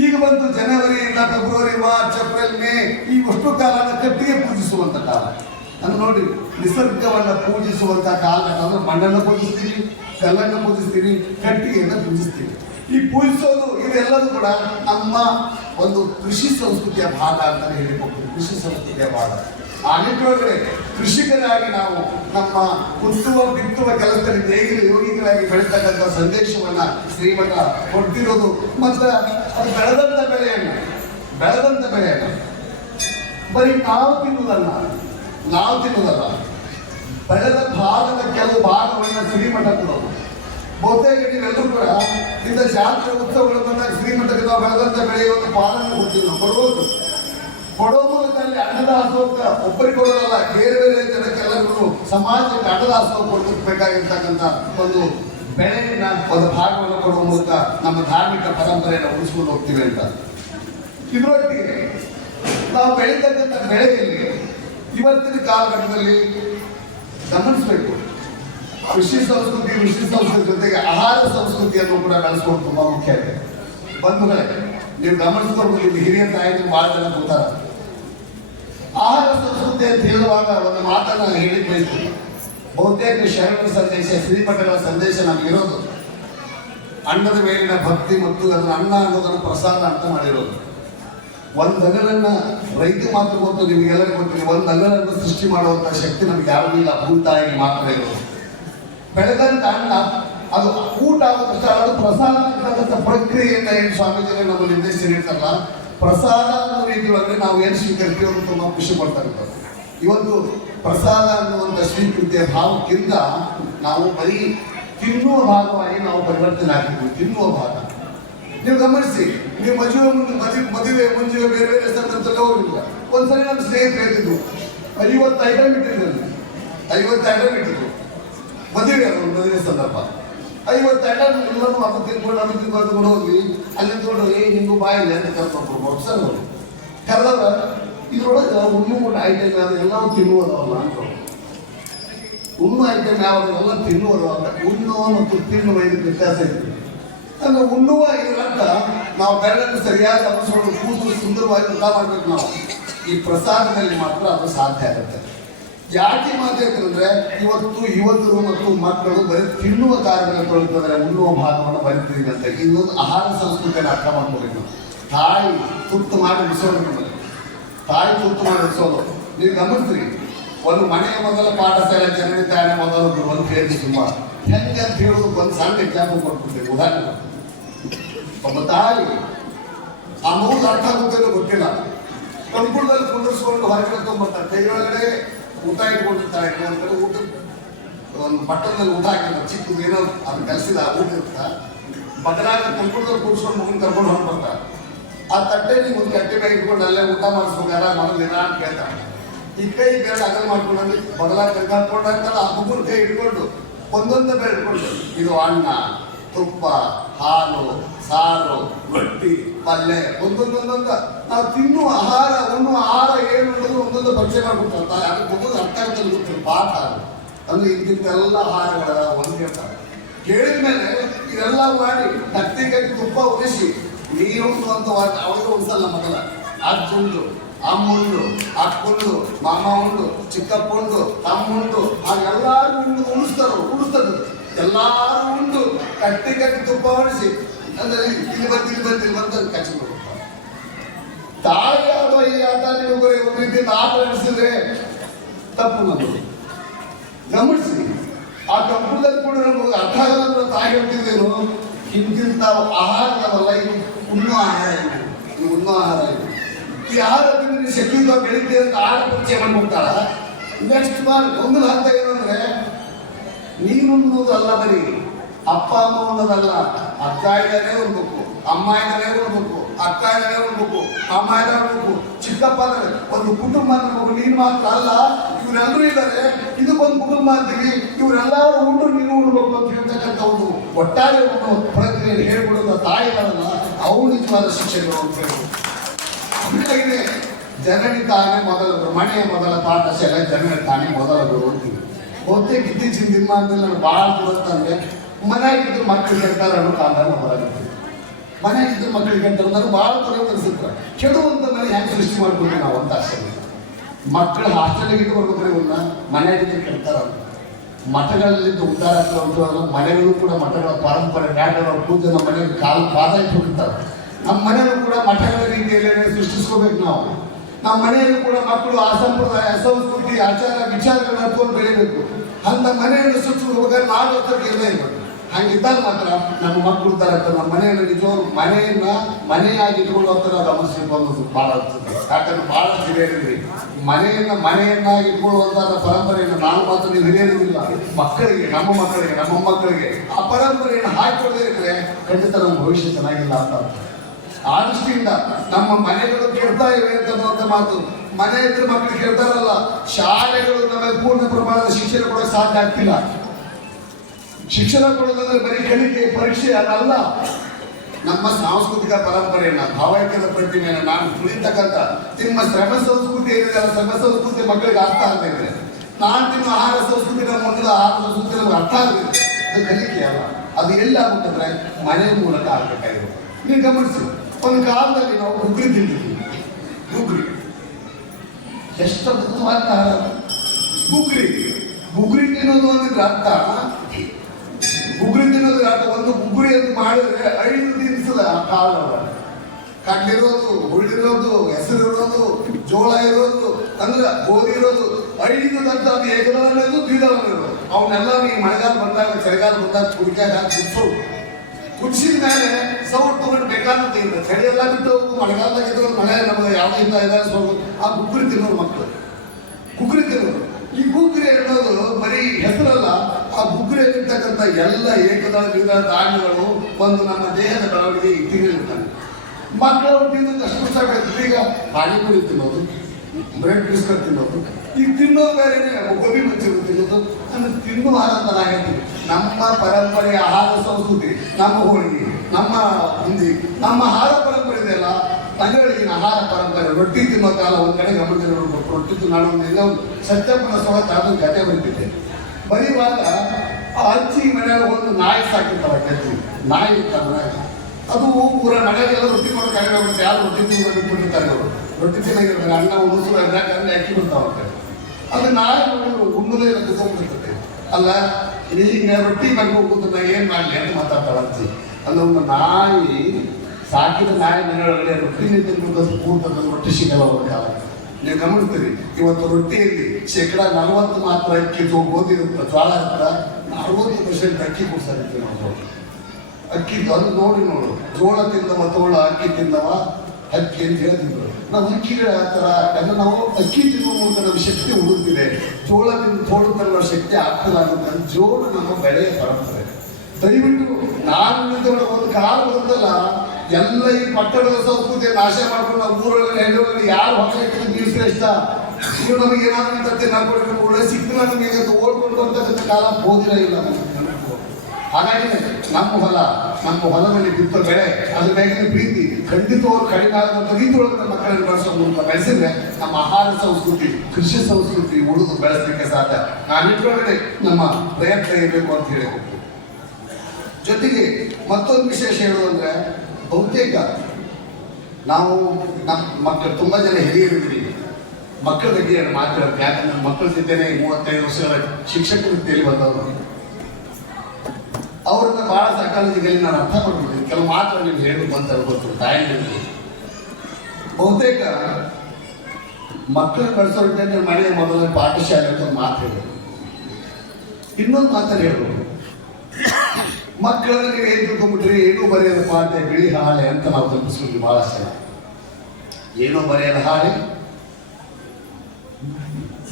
ಈಗ ಬಂದು ಜನವರಿಯಿಂದ ಫೆಬ್ರವರಿ ಮಾರ್ಚ್ ಏಪ್ರಿಲ್ ಮೇ ಈ ಅಷ್ಟು ಕಾಲನ ಕಟ್ಟಿಗೆ ಪೂಜಿಸುವಂತ ಕಾಲ. ಅಂದ್ರೆ ನೋಡಿ, ನಿಸರ್ಗವನ್ನ ಪೂಜಿಸುವಂತ ಕಾಲ ಅಂದ್ರೆ ಮಣ್ಣನ್ನು ಪೂಜಿಸ್ತೀವಿ, ಕಲ್ಲನ್ನು ಪೂಜಿಸ್ತೀವಿ, ಕಟ್ಟಿಗೆಯನ್ನು ಪೂಜಿಸ್ತೀವಿ. ಈ ಪೂಜಿಸೋದು ಇದೆಲ್ಲದೂ ಕೂಡ ನಮ್ಮ ಒಂದು ಕೃಷಿ ಸಂಸ್ಕೃತಿಯ ಭಾಗ ಅಂತ ಹೇಳಿಕೊಡ್ತೀವಿ. ಕೃಷಿ ಸಂಸ್ಕೃತಿಯ ಭಾಗ. ಆ ನಿಟ್ಟಿನೊಳಗಡೆ ಕೃಷಿಕರಾಗಿ ನಾವು ನಮ್ಮ ಬಿತ್ತುವ ಕೆಲಸದಲ್ಲಿ ನೇಗಿಲ ಯೋಗಿಗಳಾಗಿ ಬೆಳೀತಕ್ಕಂಥ ಸಂದೇಶವನ್ನ ಶ್ರೀಮಠ ಕೊಡ್ತಿರೋದು. ಮತ್ತೆ ಅದು ಬೆಳೆದಂತ ಬೆಳೆಯನ್ನ ಬರೀ ನಾವು ತಿನ್ನುವುದಲ್ಲ, ಬೆಳೆದ ಭಾಗದ ಕೆಲವು ಭಾಗವನ್ನು ಶ್ರೀಮಠ ಕೊಡೋದು. ಬಹುತೇಕ ನೀವೆಲ್ಲರೂ ಕೂಡ ಇಂಥ ಜಾತ್ರೆ ಉತ್ಸವಗಳು ಬಂದಾಗ ಶ್ರೀಮಠಕ್ಕೆ ನಾವು ಬೆಳೆದಂತ ಬೆಳೆಯುವಂತ ಪಾಲನೆ ಕೊಡ್ತೀವಿ. ನಾವು ಕೊಡೋ ಮೂಲಕ ಅಲ್ಲಿ ಅನ್ನದಾಸೋಹ ಒಬ್ಬರಿಗೆ ಕೊಡೋದಲ್ಲ, ಬೇರೆ ಬೇರೆ ಜನಕ್ಕೆಲ್ಲರಿಗೂ ಸಮಾಜಕ್ಕೆ ಅನ್ನದಾಸೋಹ ಕೊಡಬೇಕಾಗಿರ್ತಕ್ಕಂಥ ಒಂದು ಬೆಳೆಯನ್ನ ಒಂದು ಭಾಗವನ್ನು ಕೊಡುವ ಮೂಲಕ ನಮ್ಮ ಧಾರ್ಮಿಕ ಪರಂಪರೆಯನ್ನು ಉಳಿಸ್ಕೊಂಡು ಹೋಗ್ತೀವಿ ಅಂತ. ಇದರೊಟ್ಟಿಗೆ ನಾವು ಬೆಳೀತಕ್ಕಂಥ ಬೆಳೆಯಲ್ಲಿ ಇವತ್ತಿನ ಕಾಲಘಟ್ಟದಲ್ಲಿ ಗಮನಿಸಬೇಕು, ಕೃಷಿ ಸಂಸ್ಕೃತಿ ಜೊತೆಗೆ ಆಹಾರ ಸಂಸ್ಕೃತಿಯನ್ನು ಕೂಡ ಬೆಳೆಸ್ಕೊಂಡು ತುಂಬಾ ಮುಖ್ಯ ಇದೆ. ಬಂಧುಗಳೇ, ನೀವು ಗಮನಿಸ್ಕೊಂಡು ಇಲ್ಲಿ ಹಿರಿಯ ತಾಯಿಗೆ ಬಹಳ ಜನ ಗೊತ್ತಾರ. ಆಹಾರ ಸಂಸ್ಕೃತಿ ಅಂತ ಹೇಳುವಾಗ ಒಂದು ಮಾತನ್ನ ಹೇಳಿ ಬಯಸ್ತೀವಿ. ಬಹುತೇಕ ಶರಣರ ಸಂದೇಶ, ಶ್ರೀಮಠಗಳ ಸಂದೇಶ ನಮಗಿರೋದು ಅನ್ನದ ಮೇಲಿನ ಭಕ್ತಿ ಮತ್ತು ಅದನ್ನ ಅನ್ನ ಅನ್ನೋದನ್ನು ಪ್ರಸಾದ ಅಂತ ಮಾಡಿರೋದು. ಒಂದು ಅಗಲನ್ನ ರೈತ ಮಾತ್ರ ಗೊತ್ತು, ನಿಮಗೆಲ್ಲರಿಗೂ ಗೊತ್ತಿದೆ. ಒಂದು ಅಗಲನ್ನು ಸೃಷ್ಟಿ ಮಾಡುವಂತ ಶಕ್ತಿ ನಮ್ಗೆ ಯಾರಿಗೂ ಇಲ್ಲ, ಭೂತಾಯಿಗೆ ಮಾತ್ರ ಇರೋದು. ಬೆಳೆದಂತ ಅನ್ನ ಅದು ಊಟ ಆಗೋದಷ್ಟ ಅದು ಪ್ರಸಾದ ಅಂತಕ್ಕಂಥ ಪ್ರಕ್ರಿಯೆಯನ್ನ ಏನು ಸ್ವಾಮೀಜಿಗಳು ನಮ್ಮ ನಿರ್ದೇಶ ನೀಡ್ತಾರಲ್ಲ, ಪ್ರಸಾದ ಅನ್ನೋ ರೀತಿಯೊಳಗೆ ನಾವು ಏನು ಸ್ವೀಕರಿಸ್ತೀವಿ ಅಂತ ತುಂಬಾ ಖುಷಿ ಪಡ್ತಾ. ಇವತ್ತು ಪ್ರಸಾದ ಅನ್ನುವಂಥ ಸ್ವೀಕೃತಿಯ ಭಾವಕ್ಕಿಂತ ನಾವು ಬರೀ ತಿನ್ನುವ ಭಾಗವಾಗಿ ನಾವು ಪರಿವರ್ತನೆ ಆಗಿದ್ದೀವಿ. ತಿನ್ನುವ ಭಾಗ ನೀವು ಗಮನಿಸಿ, ನೀವು ಮದುವೆ ಮುಂಜೆ ಬೇರೆ ಬೇರೆ ಸಂದರ್ಭದಲ್ಲಿ ಹೋಗಿಲ್ಲ. ಒಂದ್ಸರಿ ನಮ್ಮ ಸ್ನೇಹಿತರು ಹೇಳ್ತಿದ್ರು 50 ಐಟಮ್ ಇಟ್ಟಿದ್ರು. 50 ಐಟಮ್ ಇಟ್ಟಿದ್ರು ಮದುವೆ ಸಂದರ್ಭ. 50 ಐಟಮ್ ಎಲ್ಲರೂ ಅದು ತಿನ್ಕೊಂಡು ಹೋಗಿ ಅಲ್ಲಿ ತಗೊಂಡು ನಿಮಗೂ ಬಾಯಿಲ್ಲ ಅಂತ ಕರ್ಕೊಂಡು ಸರ್ ಕರೆದವ ಇದ್ರೊಳಗೆ ಉಣ್ಣು ಐಟಮ್ ಯಾವ್ದು ಎಲ್ಲವೂ ತಿನ್ನುವುದವಲ್ಲ ಅಂತ. ಉಣ್ಣು ಐಟಮ್ ಯಾವುದೆಲ್ಲ ತಿನ್ನುವುದವಲ್ಲ. ಉಣ್ಣು ಮತ್ತು ತಿನ್ನುವ ಇದಕ್ಕೆ ವ್ಯತ್ಯಾಸ ಇದೆ. ಅಂದ್ರೆ ಉಣ್ಣುವ ಇದರರ್ಥ ನಾವು ಬೆರಳನ್ನು ಸರಿಯಾಗಿ ಅನಿಸ್ಕೊಂಡು ಕೂತು ಸುಂದರವಾಗಿ ಊಟ ಮಾಡ್ಬೇಕು. ನಾವು ಈ ಪ್ರಸಾದದಲ್ಲಿ ಮಾತ್ರ ಅದು ಸಾಧ್ಯ ಆಗುತ್ತೆ. ಯಾಕೆ ಮಾತಾಡ್ತಾರೆ ಇವತ್ತು ಮತ್ತು ಮಕ್ಕಳು ಬರೀ ತಿನ್ನುವ ಕಾರ್ಯಗಳನ್ನು ತೊಗೊಳ್ತಾರೆ, ಉಣ್ಣುವ ಭಾಗವನ್ನು ಬರೀತೀವಿ ಅಂತ. ಇನ್ನೊಂದು ಆಹಾರ ಸಂಸ್ಕೃತಿಯನ್ನು ಅರ್ಥ ಮಾಡ್ಕೋಬೇಕು. ತಾಯಿ ತುತ್ತು ಮಾಡಿ ಬಿಡಿಸೋದು, ನಮ್ಮಲ್ಲಿ ತಾಯಿ ತುತ್ತು ಮಾಡಿ ಬಿಡಿಸೋದು. ನೀವು ಗಮನಿಸ್ತೀರಿ, ಒಂದು ಮನೆಯ ಮೊದಲ ಪಾಠಶಾಲೆ ಜನನಿ ತಾನೇ ಮೊದಲ ಗುರು ಅಂತ ಹೇಳಿ ಸುಮಾರು ಹೆಂಗೆ ಅಂತ ಹೇಳೋದು ಒಂದು ಸಣ್ಣ ಎಕ್ಸಾಂಪಲ್ ಕೊಟ್ಬಿಡ್ತೇವೆ. ಉದಾಹರಣೆ, ಒಬ್ಬ ತಾಯಿ ಆ ಮಗುಗೆ ಅರ್ಥ ಆಗುತ್ತೇನೋ ಗೊತ್ತಿಲ್ಲ, ಕಂಪ್ಯೂಟರ್ದಲ್ಲಿ ಕುಂದಿರಿಸ್ಕೊಂಡು ಹೊರಗಡೆ ತೊಗೊಂಡ್ಬರ್ತಾರೆ. ಕೈ ಒಳಗಡೆ ಊಟ ಇಟ್ಕೊಂಡಿರ್ತಾರೆ, ಇನ್ನೊಂದು ಊಟ ಒಂದು ಬಟ್ಟದಲ್ಲಿ ಊಟ ಹಾಕಿರ್ತಾರೆ, ಚಿಕ್ಕದು ಏನೋ ಅದು ಕಲಿಸಿದ ಊಟ ಇರ್ತಾ ಬದಲಾಗಿ ಕಂಪ್ಯೂಟರ್ ಕೂರಿಸ್ಕೊಂಡು ಮಗನ ಕರ್ಕೊಂಡು ಹೊರಡ್ಬರ್ತಾರೆ. ಆ ತಟ್ಟೆ ನೀವು ಒಂದು ಗಟ್ಟಿ ಮೇಲೆ ಇಟ್ಕೊಂಡು ಅಲ್ಲೇ ಊಟ ಮಾಡಿಸ್ಬೇಕಾರ ಮಗನಿಲ್ಲ ಅಂತ ಕೇಳ್ತಾರೆ. ಈ ಕೈ ಬೇರೆ ಅಗಲ್ ಮಾಡ್ಕೊಂಡು ಬದಲಾಗಿ ಕೈ ಹಾಕೊಂಡು ಅಂತಾರೆ. ಆ ಮಗುನ ಕೈ ಇಟ್ಕೊಂಡು ಒಂದೊಂದು ಬೇರೆ ಇಟ್ಕೊಂಡು ಇದು ಅನ್ನ, ತುಪ್ಪ, ಹಾಲು, ಸಾರು, ರೊಟ್ಟಿ, ಪಲ್ಯ ಒಂದೊಂದೊಂದೊಂದು ನಾವು ತಿನ್ನುವ ಆಹಾರ ಉಣ್ಣುವ ಆಹಾರ ಏನು ಅನ್ನೋದು ಒಂದೊಂದು ಪರಿಚಯ ಮಾಡ್ಬಿಡ್ತಾರೆ. ಅದಕ್ಕೆ ಮಗುಗೆ ಅರ್ಥ ಆಗ್ತದೆ ಗೊತ್ತಿಲ್ಲ ಪಾಠ ಅಂದ್ರೆ ಇಂತಿಂತೆಲ್ಲ ಆಹಾರಗಳ ಒಂದು ಕೇಳ್ತಾರೆ. ಕೇಳಿದ ಮೇಲೆ ಇದೆಲ್ಲ ಮಾಡಿ ಹತ್ತಿಗೆ ತುಪ್ಪ ಉಳಿಸಿ ನೀರು ಅಂತ ಅವಳಿಗೆ ಉಳಿಸಲ್ಲ. ಮೊದಲ ಅಜ್ಜುಂಡು, ಅಮ್ಮುಂಡು, ಅಕ್ಕುಂಡು, ಮಾಮ ಉಂಡು, ಚಿಕ್ಕಪ್ಪ ಉಂಡು, ತಮ್ಮುಂಡು, ಹಾಗೆಲ್ಲಾರು ಉಂಡು ಉಳಿಸ್ತದೆ. ಎಲ್ಲಾರು ಉಂಡು ಕಟ್ಟಿ ತುಪ್ಪ ಹೊಡಿಸಿ ಅಂದ್ರೆ ಇಲ್ಲಿ ಬಂತ ಕಚ್ಚಿ ಮಾಡ್ತಾರೆ. ತಾಯಿಯಾದ ಈ ಆಟ ನೀವು ಒಂದು ರೀತಿಯಿಂದ ಆಟ ನಡೆಸಿದ್ರೆ ತಪ್ಪು. ನಮಗೆ ಗಮನಿಸಿ, ಆ ಕಂಪ್ಯೂಟರ್ ಕೂಡ ನಮಗೆ ಅರ್ಥ ಆಗಲ್ಲ. ತಾಯಿ ಹೇಳ್ತಿದ್ದೇನು ಇಂತಿಂತ ಆಹಾರವಲ್ಲ, ಇದು ಉಣ್ಣೋ ಆಹಾರ, ಇದು ಉಣ್ಣೋ ಆಹಾರ. ಈ ಆಹಾರ ತಿಂದ್ರೆ ಶಕ್ತಿಯುತ ಬೆಳಿಗ್ಗೆ ಅಂತ ಆಹಾರ ಪರಿಚಯ ಮಾಡ್ಬಿಡ್ತಾಳ. ನೆಕ್ಸ್ಟ್ ಬಾರ್ ಒಂದು ಹಂತ ಏನಂದ್ರೆ ನೀನು ಉಣ್ಣುವುದಲ್ಲ, ಬರೀ ಅಪ್ಪ ಅಮ್ಮ ಉಣ್ಣೋದಲ್ಲ, ಅಕ್ಕ ಇದ್ದಾನೆ ಉಣ್ಬೇಕು, ಅಮ್ಮ ಇದ್ದಾನೆ ಉಣ್ಬೇಕು, ಅಕ್ಕ ಇದ್ದಾನೆ ಉಣ್ಬೇಕು, ಅಮ್ಮ ಇದ್ದಾನೆ ಉಣ್ಬೇಕು, ಚಿಕ್ಕಪ್ಪ ಇದ್ದಾರೆ. ಒಂದು ಕುಟುಂಬ ಅನ್ಬೇಕು. ನೀನು ಮಾತ್ರ ಅಲ್ಲ, ಇವರೆಲ್ಲರೂ ಇದ್ದಾರೆ, ಇದಕ್ಕೊಂದು ಕುಟುಂಬ ಅಂತೀವಿ. ಇವರೆಲ್ಲರೂ ಉಂಡು ನೀನು ಉಣ್ಬೇಕು ಅಂತ ಹೇಳ್ತಕ್ಕಂಥ ಒಂದು ಒಟ್ಟಾರೆ ಒಂದು ಪ್ರಕ್ರಿಯೆ ಹೇಳ್ಬಿಡೋದು ತಾಯಿಗಳಲ್ಲ, ಅವು ನಿಜವಾದ ಶಿಕ್ಷಕರು ಅಂತ ಹೇಳಿ. ಹಾಗಾಗಿದೆ ಜನನಿ ತಾನೇ ಮೊದಲ ಮನೆಯ ಮೊದಲ ಪಾಠಶಾಲೆ, ಜನನಿ ತಾನೇ ಮೊದಲ ಗುರು ಅಂತೀವಿ. ಬಹುತೇಕ ಇತ್ತೀಚಿನ ದಿನಮಾನದಲ್ಲಿ ನಾನು ಭಾಳ ದುರಂತಂದ್ರೆ ಮನೆಯಾಗಿದ್ದು ಮಕ್ಕಳು ಕೆಡ್ತಾರೆ ಅನ್ನೋ ಕಾಲದಾಗ ಹೊರಗಿರ್ತೀವಿ. ಮನೆಯಾಗಿದ್ದು ಮಕ್ಕಳಿಗೆ ಕೆಡ್ತಾರೆ ನನಗೆ ಭಾಳ ದುರಂತ ಅನಿಸುತ್ತೆ. ಕೆಡುವಂತ ಮನೆ ಹೆಂಗೆ ಸೃಷ್ಟಿ ಮಾಡ್ಕೊಂಡ್ವಿ ನಾವು ಅಂತ ಆಸೆ. ಮಕ್ಕಳು ಹಾಸ್ಟೆಲ್ಗೆ ಬರ್ಬೇಕ್ರೆ ಇವನ್ನ ಮನೆಯಾಗಿದ್ದು ಕೆಡ್ತಾರ. ಮಠಗಳಲ್ಲಿದ್ದು ಉದ್ಧಾರ ಆಗ್ತಾವ ಮನೆಗಳು ಕೂಡ ಮಠಗಳ ಪರಂಪರೆ ಡ್ಯಾಡಗಳ ಪೂಜೆ ನಮ್ಮ ಮನೆಗೆ ಪಾದ ಇಟ್ಟು ಹೋಗಿರ್ತಾರೆ. ನಮ್ಮ ಮನೆಯಲ್ಲೂ ಕೂಡ ಮಠಗಳ ರೀತಿಯಲ್ಲಿ ಸೃಷ್ಟಿಸ್ಕೋಬೇಕು ನಾವು. ನಮ್ಮ ಮನೆಯಲ್ಲೂ ಕೂಡ ಮಕ್ಕಳು ಆ ಸಂಪ್ರದಾಯ, ಸಂಸ್ಕೃತಿ, ಆಚಾರ, ವಿಚಾರಗಳನ್ನ ಹತ್ಕೊಂಡು ಬೆಳಿಬೇಕು. ಅಂತ ಮನೆಯನ್ನು ಸೃಷ್ಟಿಸ್ಬೇಕಾದ್ರೆ ನಾವು ಎಲ್ಲ ಇರ್ಬೇಕು. ಹಂಗಿದ್ದಾಗ ಮಾತ್ರ ನಮ್ಮ ಮಕ್ಕಳು ತರ ನಮ್ಮ ಮನೆಯನ್ನು ನಿಜವಾಗ್ಲೂ ಮನೆಯಾಗಿ ಇಟ್ಕೊಂಡು ಹೋಗ್ತಾರೆ. ಗಮನಿಸಬೇಕು ಅನ್ನೋದು ಭಾಳ ಆಗ್ತದೆ. ಯಾಕಂದ್ರೆ ಭಾಳಷ್ಟು ಹಿರಿಯರಿದ್ರಿ ಮನೆಯನ್ನಾಗಿ ಇಟ್ಕೊಳ್ಳುವಂತಹ ಪರಂಪರೆಯನ್ನು ನಾನು ಮಾತ್ರ ನೀವು ಹಿರಿಯರಿಲ್ಲ, ಮಕ್ಕಳಿಗೆ, ನಮ್ಮ ಮಕ್ಕಳಿಗೆ, ನಮ್ಮ ಮೊಮ್ಮಕ್ಕಳಿಗೆ ಆ ಪರಂಪರೆಯನ್ನು ಹಾಕಿಕೊಳ್ಳದೇ ಇದ್ರೆ ಖಂಡಿತ ನಮ್ಮ ಭವಿಷ್ಯ ಚೆನ್ನಾಗಿಲ್ಲ ಅಂತ. ಆ ದೃಷ್ಟಿಯಿಂದ ನಮ್ಮ ಮನೆಗಳು ಕೆಡ್ತಾ ಇವೆ ಅಂತ ಮಾತು. ಮನೆ ಇದ್ರೆ ಮಕ್ಕಳು ಕೆಡ್ತಾರಲ್ಲ, ಶಾಲೆಗಳು ನಮಗೆ ಪೂರ್ಣ ಪ್ರಮಾಣದ ಶಿಕ್ಷಣ ಕೊಡೋಕೆ ಸಾಧ್ಯ ಆಗ್ತಿಲ್ಲ. ಶಿಕ್ಷಣ ಕೊಡೋದಂದ್ರೆ ಬರೀ ಕಲಿಕೆ, ಪರೀಕ್ಷೆ ಅದಲ್ಲ. ನಮ್ಮ ಸಾಂಸ್ಕೃತಿಕ ಪರಂಪರೆಯನ್ನ, ಭಾವೈಕ್ಯದ ಪ್ರತಿಮೆಯನ್ನು ನಾನು ತುಳಿತಕ್ಕಂಥ ನಿಮ್ಮ ಶ್ರಮ ಸಂಸ್ಕೃತಿ ಏನಿದೆ, ಶ್ರಮ ಸಂಸ್ಕೃತಿ ಮಕ್ಕಳಿಗೆ ಅರ್ಥ ಆಗ್ತಾ ಇದೆ. ನಾನು ತಿನ್ನೋ ಆಹಾರ ಸಂಸ್ಕೃತಿ, ನಮ್ಮ ಮೊದಲ ಆಹಾರ ಸಂಸ್ಕೃತಿ ನಮ್ಗೆ ಅರ್ಥ ಆಗಿದೆ. ಅದು ಕಲಿಕೆ ಅಲ್ಲ. ಅದು ಎಲ್ಲ ಆಗ್ಬೇಕಂದ್ರೆ ಮನೆ ಮೂಲಕ ಆಗ್ಬೇಕಾಗಿದೆ. ನೀವು ಗಮನಿಸಿ, ಒಂದು ಕಾಲದಲ್ಲಿ ನಾವು ಗುಗ್ರಿ ತಿಂದಿದ್ವಿ. ಎಷ್ಟು ಅದ್ಭುತವಾದ ಆಹಾರ ಗುಗ್ರಿ ತಿನ್ನೋದು ಅಂದಿದ್ರೆ ಅರ್ಥ, ಗುಗ್ರಿ ತಿನ್ನೋದ್ರ ಅರ್ಥ ಒಂದು ಗುಗ್ರಿ ಅಂತ ಮಾಡಿದ್ರೆ 5 ದಿನಸದ ಕಾಲ ಕಡ್ಲಿರೋದು, ಹುಳ್ಳಿರೋದು, ಹೆಸರಿರೋದು, ಜೋಳ ಇರೋದು, ಅಂದ್ರೆ ಗೋಧಿ ಇರೋದು 5 ದಂತ. ಅದು ಏಕದಳದ್ದು, ದ್ವಿದಳದ್ದು. ಅವನ್ನೆಲ್ಲ ನೀವು ಮಳೆಗಾಲ ಬಂದಾಗ, ಚಳಿಗಾಲ ಬಂದಾಗ ಕುಡಿಕಾಗ ಕುದಿಸೋದು. ಕುದಿಸಿದ ಮೇಲೆ ಸೌಟ್ ತಗೊಂಡು ಬೇಕಾದಂತ ಇಲ್ಲ. ಚಳಿ ಎಲ್ಲ ಬಿಟ್ಟು ಮಳೆಗಾಲದಾಗಿದ್ರು ಮಳೆ ನಮಗೆ ಯಾವುದರಿಂದ ಎದಾರಿಸ್ಬೋದು. ಆ ಗುಗ್ರಿ ತಿನ್ನೋರು ಮಕ್ಕಳು, ಗುಗ್ರಿ ತಿನ್ನೋರು. ಈ ಗುಗ್ರಿ ಅನ್ನೋದು ಬರೀ ಹೆಸರಲ್ಲ, ಆ ಗುಗ್ರಿಯಲ್ಲಿರ್ತಕ್ಕಂಥ ಎಲ್ಲ ಏಕದಳ ದ್ವಿದಳ ಧಾನ್ಯಗಳು ಒಂದು ನಮ್ಮ ದೇಹದ ಬೆಳವಣಿಗೆ ತಿಂಗಳಿರ್ತಾನೆ. ಮಕ್ಕಳು ತಿನ್ನೋದು ಅಷ್ಟು ಸಾಕಾಗ್ತದೆ. ಈಗ ಪಾನಿಪುರಿ ತಿನ್ನೋದು, ಬ್ರೆಡ್ ಬಿಸ್ಕಟ್ ತಿನ್ನೋದು, ಈಗ ತಿನ್ನೋದು ಬೇರೆ, ಗೋಬಿ ಮಂಚೂರಿ ತಿನ್ನೋದು, ಅಂದ್ರೆ ತಿನ್ನುವ ಆಹಾರ ಅಂತ ನಾ ಹೇಳ್ತೀವಿ. ನಮ್ಮ ಪರಂಪರೆಯ ಆಹಾರ ಸಂಸ್ಕೃತಿ, ನಮ್ಮ ಹೋಳಿಗೆ, ನಮ್ಮ ಹಿಂದಿ, ನಮ್ಮ ಆಹಾರ ಪರಂಪರೆ ಇದೆಯಲ್ಲ, ತಂಗಳಿಗಿನ ಆಹಾರ ಪರಂಪರೆ. ರೊಟ್ಟಿ ತಿನ್ನೋ ಕಾಲ ಒಂದ್ ಕಡೆ ಗಮನ ನೋಡ್ಬೇಕು. ರೊಟ್ಟಿ ತಿನ್ನೋ ಸತ್ಯಪ್ಪನ ಸೊಗತ ಅದೊಂದು ಕತೆ ಬರೀತಿದ್ದೆ. ಬರೀವಾಗ ಆ ಅಜ್ಜಿ ಮನೆಯಾಗ ಒಂದು ನಾಯಿ ಸಾಕಿರ್ತಾವ. ಕತ್ತಿ ನಾಯಿ ಇರ್ತಾವ ಮನೆಯಾಗ. ಅದು ಊರ ಮನೆಯಾಗೆಲ್ಲ ರೊಟ್ಟಿ ಮಾಡೋ ಕಡಿಮೆ ಆಗುತ್ತೆ. ಯಾರು ರೊಟ್ಟಿ ತಿನ್ನೋದು ಬಿಟ್ಬಿಟ್ಟಿರ್ತಾರೆ ಅವರು. ರೊಟ್ಟಿ ತಿನ್ನಾಗಿರ್ತಾರೆ, ಅನ್ನ ಉಣಿಸು ಅಂದ್ರೆ ಅಕ್ಕಿ ಬಿಡ್ತಾವ. ಅದು ನಾಯಿ ಉಣ್ಣುದೇ ಕುತ್ಕೊಂಡ್ಬಿಡ್ತದೆ. ಅಲ್ಲ ಈಗ ರೊಟ್ಟಿ ಬಂದು ಹೋಗುದು, ನಾ ಏನ್ ಮಾಡ್ಲಿ ಅಂತ ಮಾತಾಡ್ತಾಳ ಅಜ್ಜಿ. ಅಂದ್ರೆ ಒಂದು ನಾಯಿ ಸಾಕಿದ ನಾಯಿ ಮನೆಯೊಳಗಡೆ ರೊಟ್ಟಿ ತಿನ್ಬೇಕು, ಕೂರ್ತದ ರೊಟ್ಟಿ ಸಿಗಲ್ಲ ಅವ್ರ ಕಾಲ. ನೀವು ಗಮನಿಸ್ತೀರಿ, ಇವತ್ತು ರೊಟ್ಟಿಯಲ್ಲಿ 40% ಮಾತ್ರ ಅಕ್ಕಿ ಗೋಧಿ ಇರುತ್ತೆ, ಜೋಳ ಇರುತ್ತೆ, 60% ಅಕ್ಕಿ ಕೊಡ್ಸಾಕತ್ತೀವಿ ನಾವು. ಅಕ್ಕಿ ಅದು ನೋಡು, ಜೋಳ ತಿಂದವ ತೋಳ, ಅಕ್ಕಿ ತಿಂದವ ಅಕ್ಕಿ ಅಂತ ಹೇಳ್ತಿದ್ರು. ನಾವು ಅಕ್ಕಿಗಳ ಆ ಥರ ಯಾಕಂದ್ರೆ ನಾವು ಅಕ್ಕಿ ತಿನ್ನುವ ಮೂಲಕ ನಮ್ಮ ಶಕ್ತಿ ಉಳಿದಿದೆ. ಜೋಳ ತಿಂದು ತೋಳು ತರುವ ಶಕ್ತಿ ಆಗ್ತದಾಗುತ್ತೆ. ಜೋಳ ನಮ್ಮ ಬೆಳೆಯ ಪರಂಪರೆ. ದಯವಿಟ್ಟು ನಾನು ಒಂದು ಕಾಲ ಬರುತ್ತಲ್ಲ, ಎಲ್ಲ ಈ ಪಟ್ಟಣದ ಸಂಸ್ಕೃತಿ ನಾಶ ಮಾಡ್ಕೊಂಡು ನಾವು ಊರಲ್ಲಿ ಹೆಣ್ಣುಗಳಲ್ಲಿ ಯಾರು ಹೊಸ ನೀವು ಶ್ರೇಷ್ಠ, ಇವು ನಮಗೆ ಏನಾದ್ರು ತಿನ್ನಕೊಟ್ಟು ಒಳ್ಳೆ ಸಿಕ್ಕಿಲ್ಲ ನಮಗೆ ಓಡ್ಕೊಂಡು ಅಂತಕ್ಕಂಥ ಕಾಲ ಹೋದಿಲ್ಲ ಇಲ್ಲ. ಹಾಗಾಗಿ ನಮ್ಮ ಹೊಲದಲ್ಲಿ ಬಿತ್ತ ಬೆಳೆ ಅದ್ರ ಮೇಗಿನ ಪ್ರೀತಿ ಖಂಡಿತವಾಗಿ ಕಡಿಮೆ ಆದಂಥ ರೀತಿ ಒಳಗೆ ನಮ್ಮ ಮಕ್ಕಳನ್ನು ಬಳಸೋ ಮೂಲಕ ಬೆಳೆಸಿದ್ರೆ ನಮ್ಮ ಆಹಾರ ಸಂಸ್ಕೃತಿ, ಕೃಷಿ ಸಂಸ್ಕೃತಿ ಉಳಿದು ಬೆಳೆಸಲಿಕ್ಕೆ ಸಾಧ್ಯ. ನಾನಿಟ್ಕೊಂಡ್ರೆ ನಮ್ಮ ಪ್ರಯತ್ನ ಇರಬೇಕು ಅಂತ ಹೇಳಿ ಹೋಗ್ತೀವಿ. ಜೊತೆಗೆ ಮತ್ತೊಂದು ವಿಶೇಷ ಹೇಳುವಂದ್ರೆ, ಬಹುತೇಕ ನಾವು ನಮ್ಮ ಮಕ್ಕಳು ತುಂಬಾ ಜನ ಹಿರಿಯರಿದ್ದೀವಿ, ಮಕ್ಕಳ ಬಗ್ಗೆ ಮಾತಾಡೋದು. ಯಾಕಂದ್ರೆ ಮಕ್ಕಳ ಜೊತೆನೆ 35 ವರ್ಷಗಳ ಶಿಕ್ಷಕ ವೃತ್ತಿಯಲ್ಲಿ ಬಂದವರು, ಅವ್ರನ್ನ ಬಹಳ ಸೈಕಾಲಜಿಕಲಿ ನಾನು ಅರ್ಥ ಮಾಡ್ಬಿಡ್ತೀನಿ. ಕೆಲವು ಮಾತ್ರ ನೀವು ಹೇಳಬೇಕು ಅಂತ ಹೇಳ್ಬೋದು. ತಾಯಿಗಳಿಗೆ ಬಹುತೇಕ ಮಕ್ಕಳು ಬೆಳೆಸೋರ್ಗೆ ಮನೆಯ ಮೊದಲ ಪಾಠಶಾಲೆ ಅಂತ ಒಂದು ಮಾತು ಹೇಳಬೇಕು. ಇನ್ನೊಂದು ಮಾತನ್ನು ಹೇಳ್ಬೋದು, ಮಕ್ಕಳನ್ನ ನೀವು ಏನ್ ತಿಳ್ಕೊಂಡ್ಬಿಟ್ರಿ, ಏನೂ ಬರೆಯದ ಪಾಠ ಬಿಳಿ ಹಾಳೆ ಅಂತ ನಾವು ತಪ್ಪಿಸ್ಕೊಂಡ್ವಿ ಬಹಳಷ್ಟು ಜನ. ಏನೂ ಬರೆಯದ ಹಾಳೆ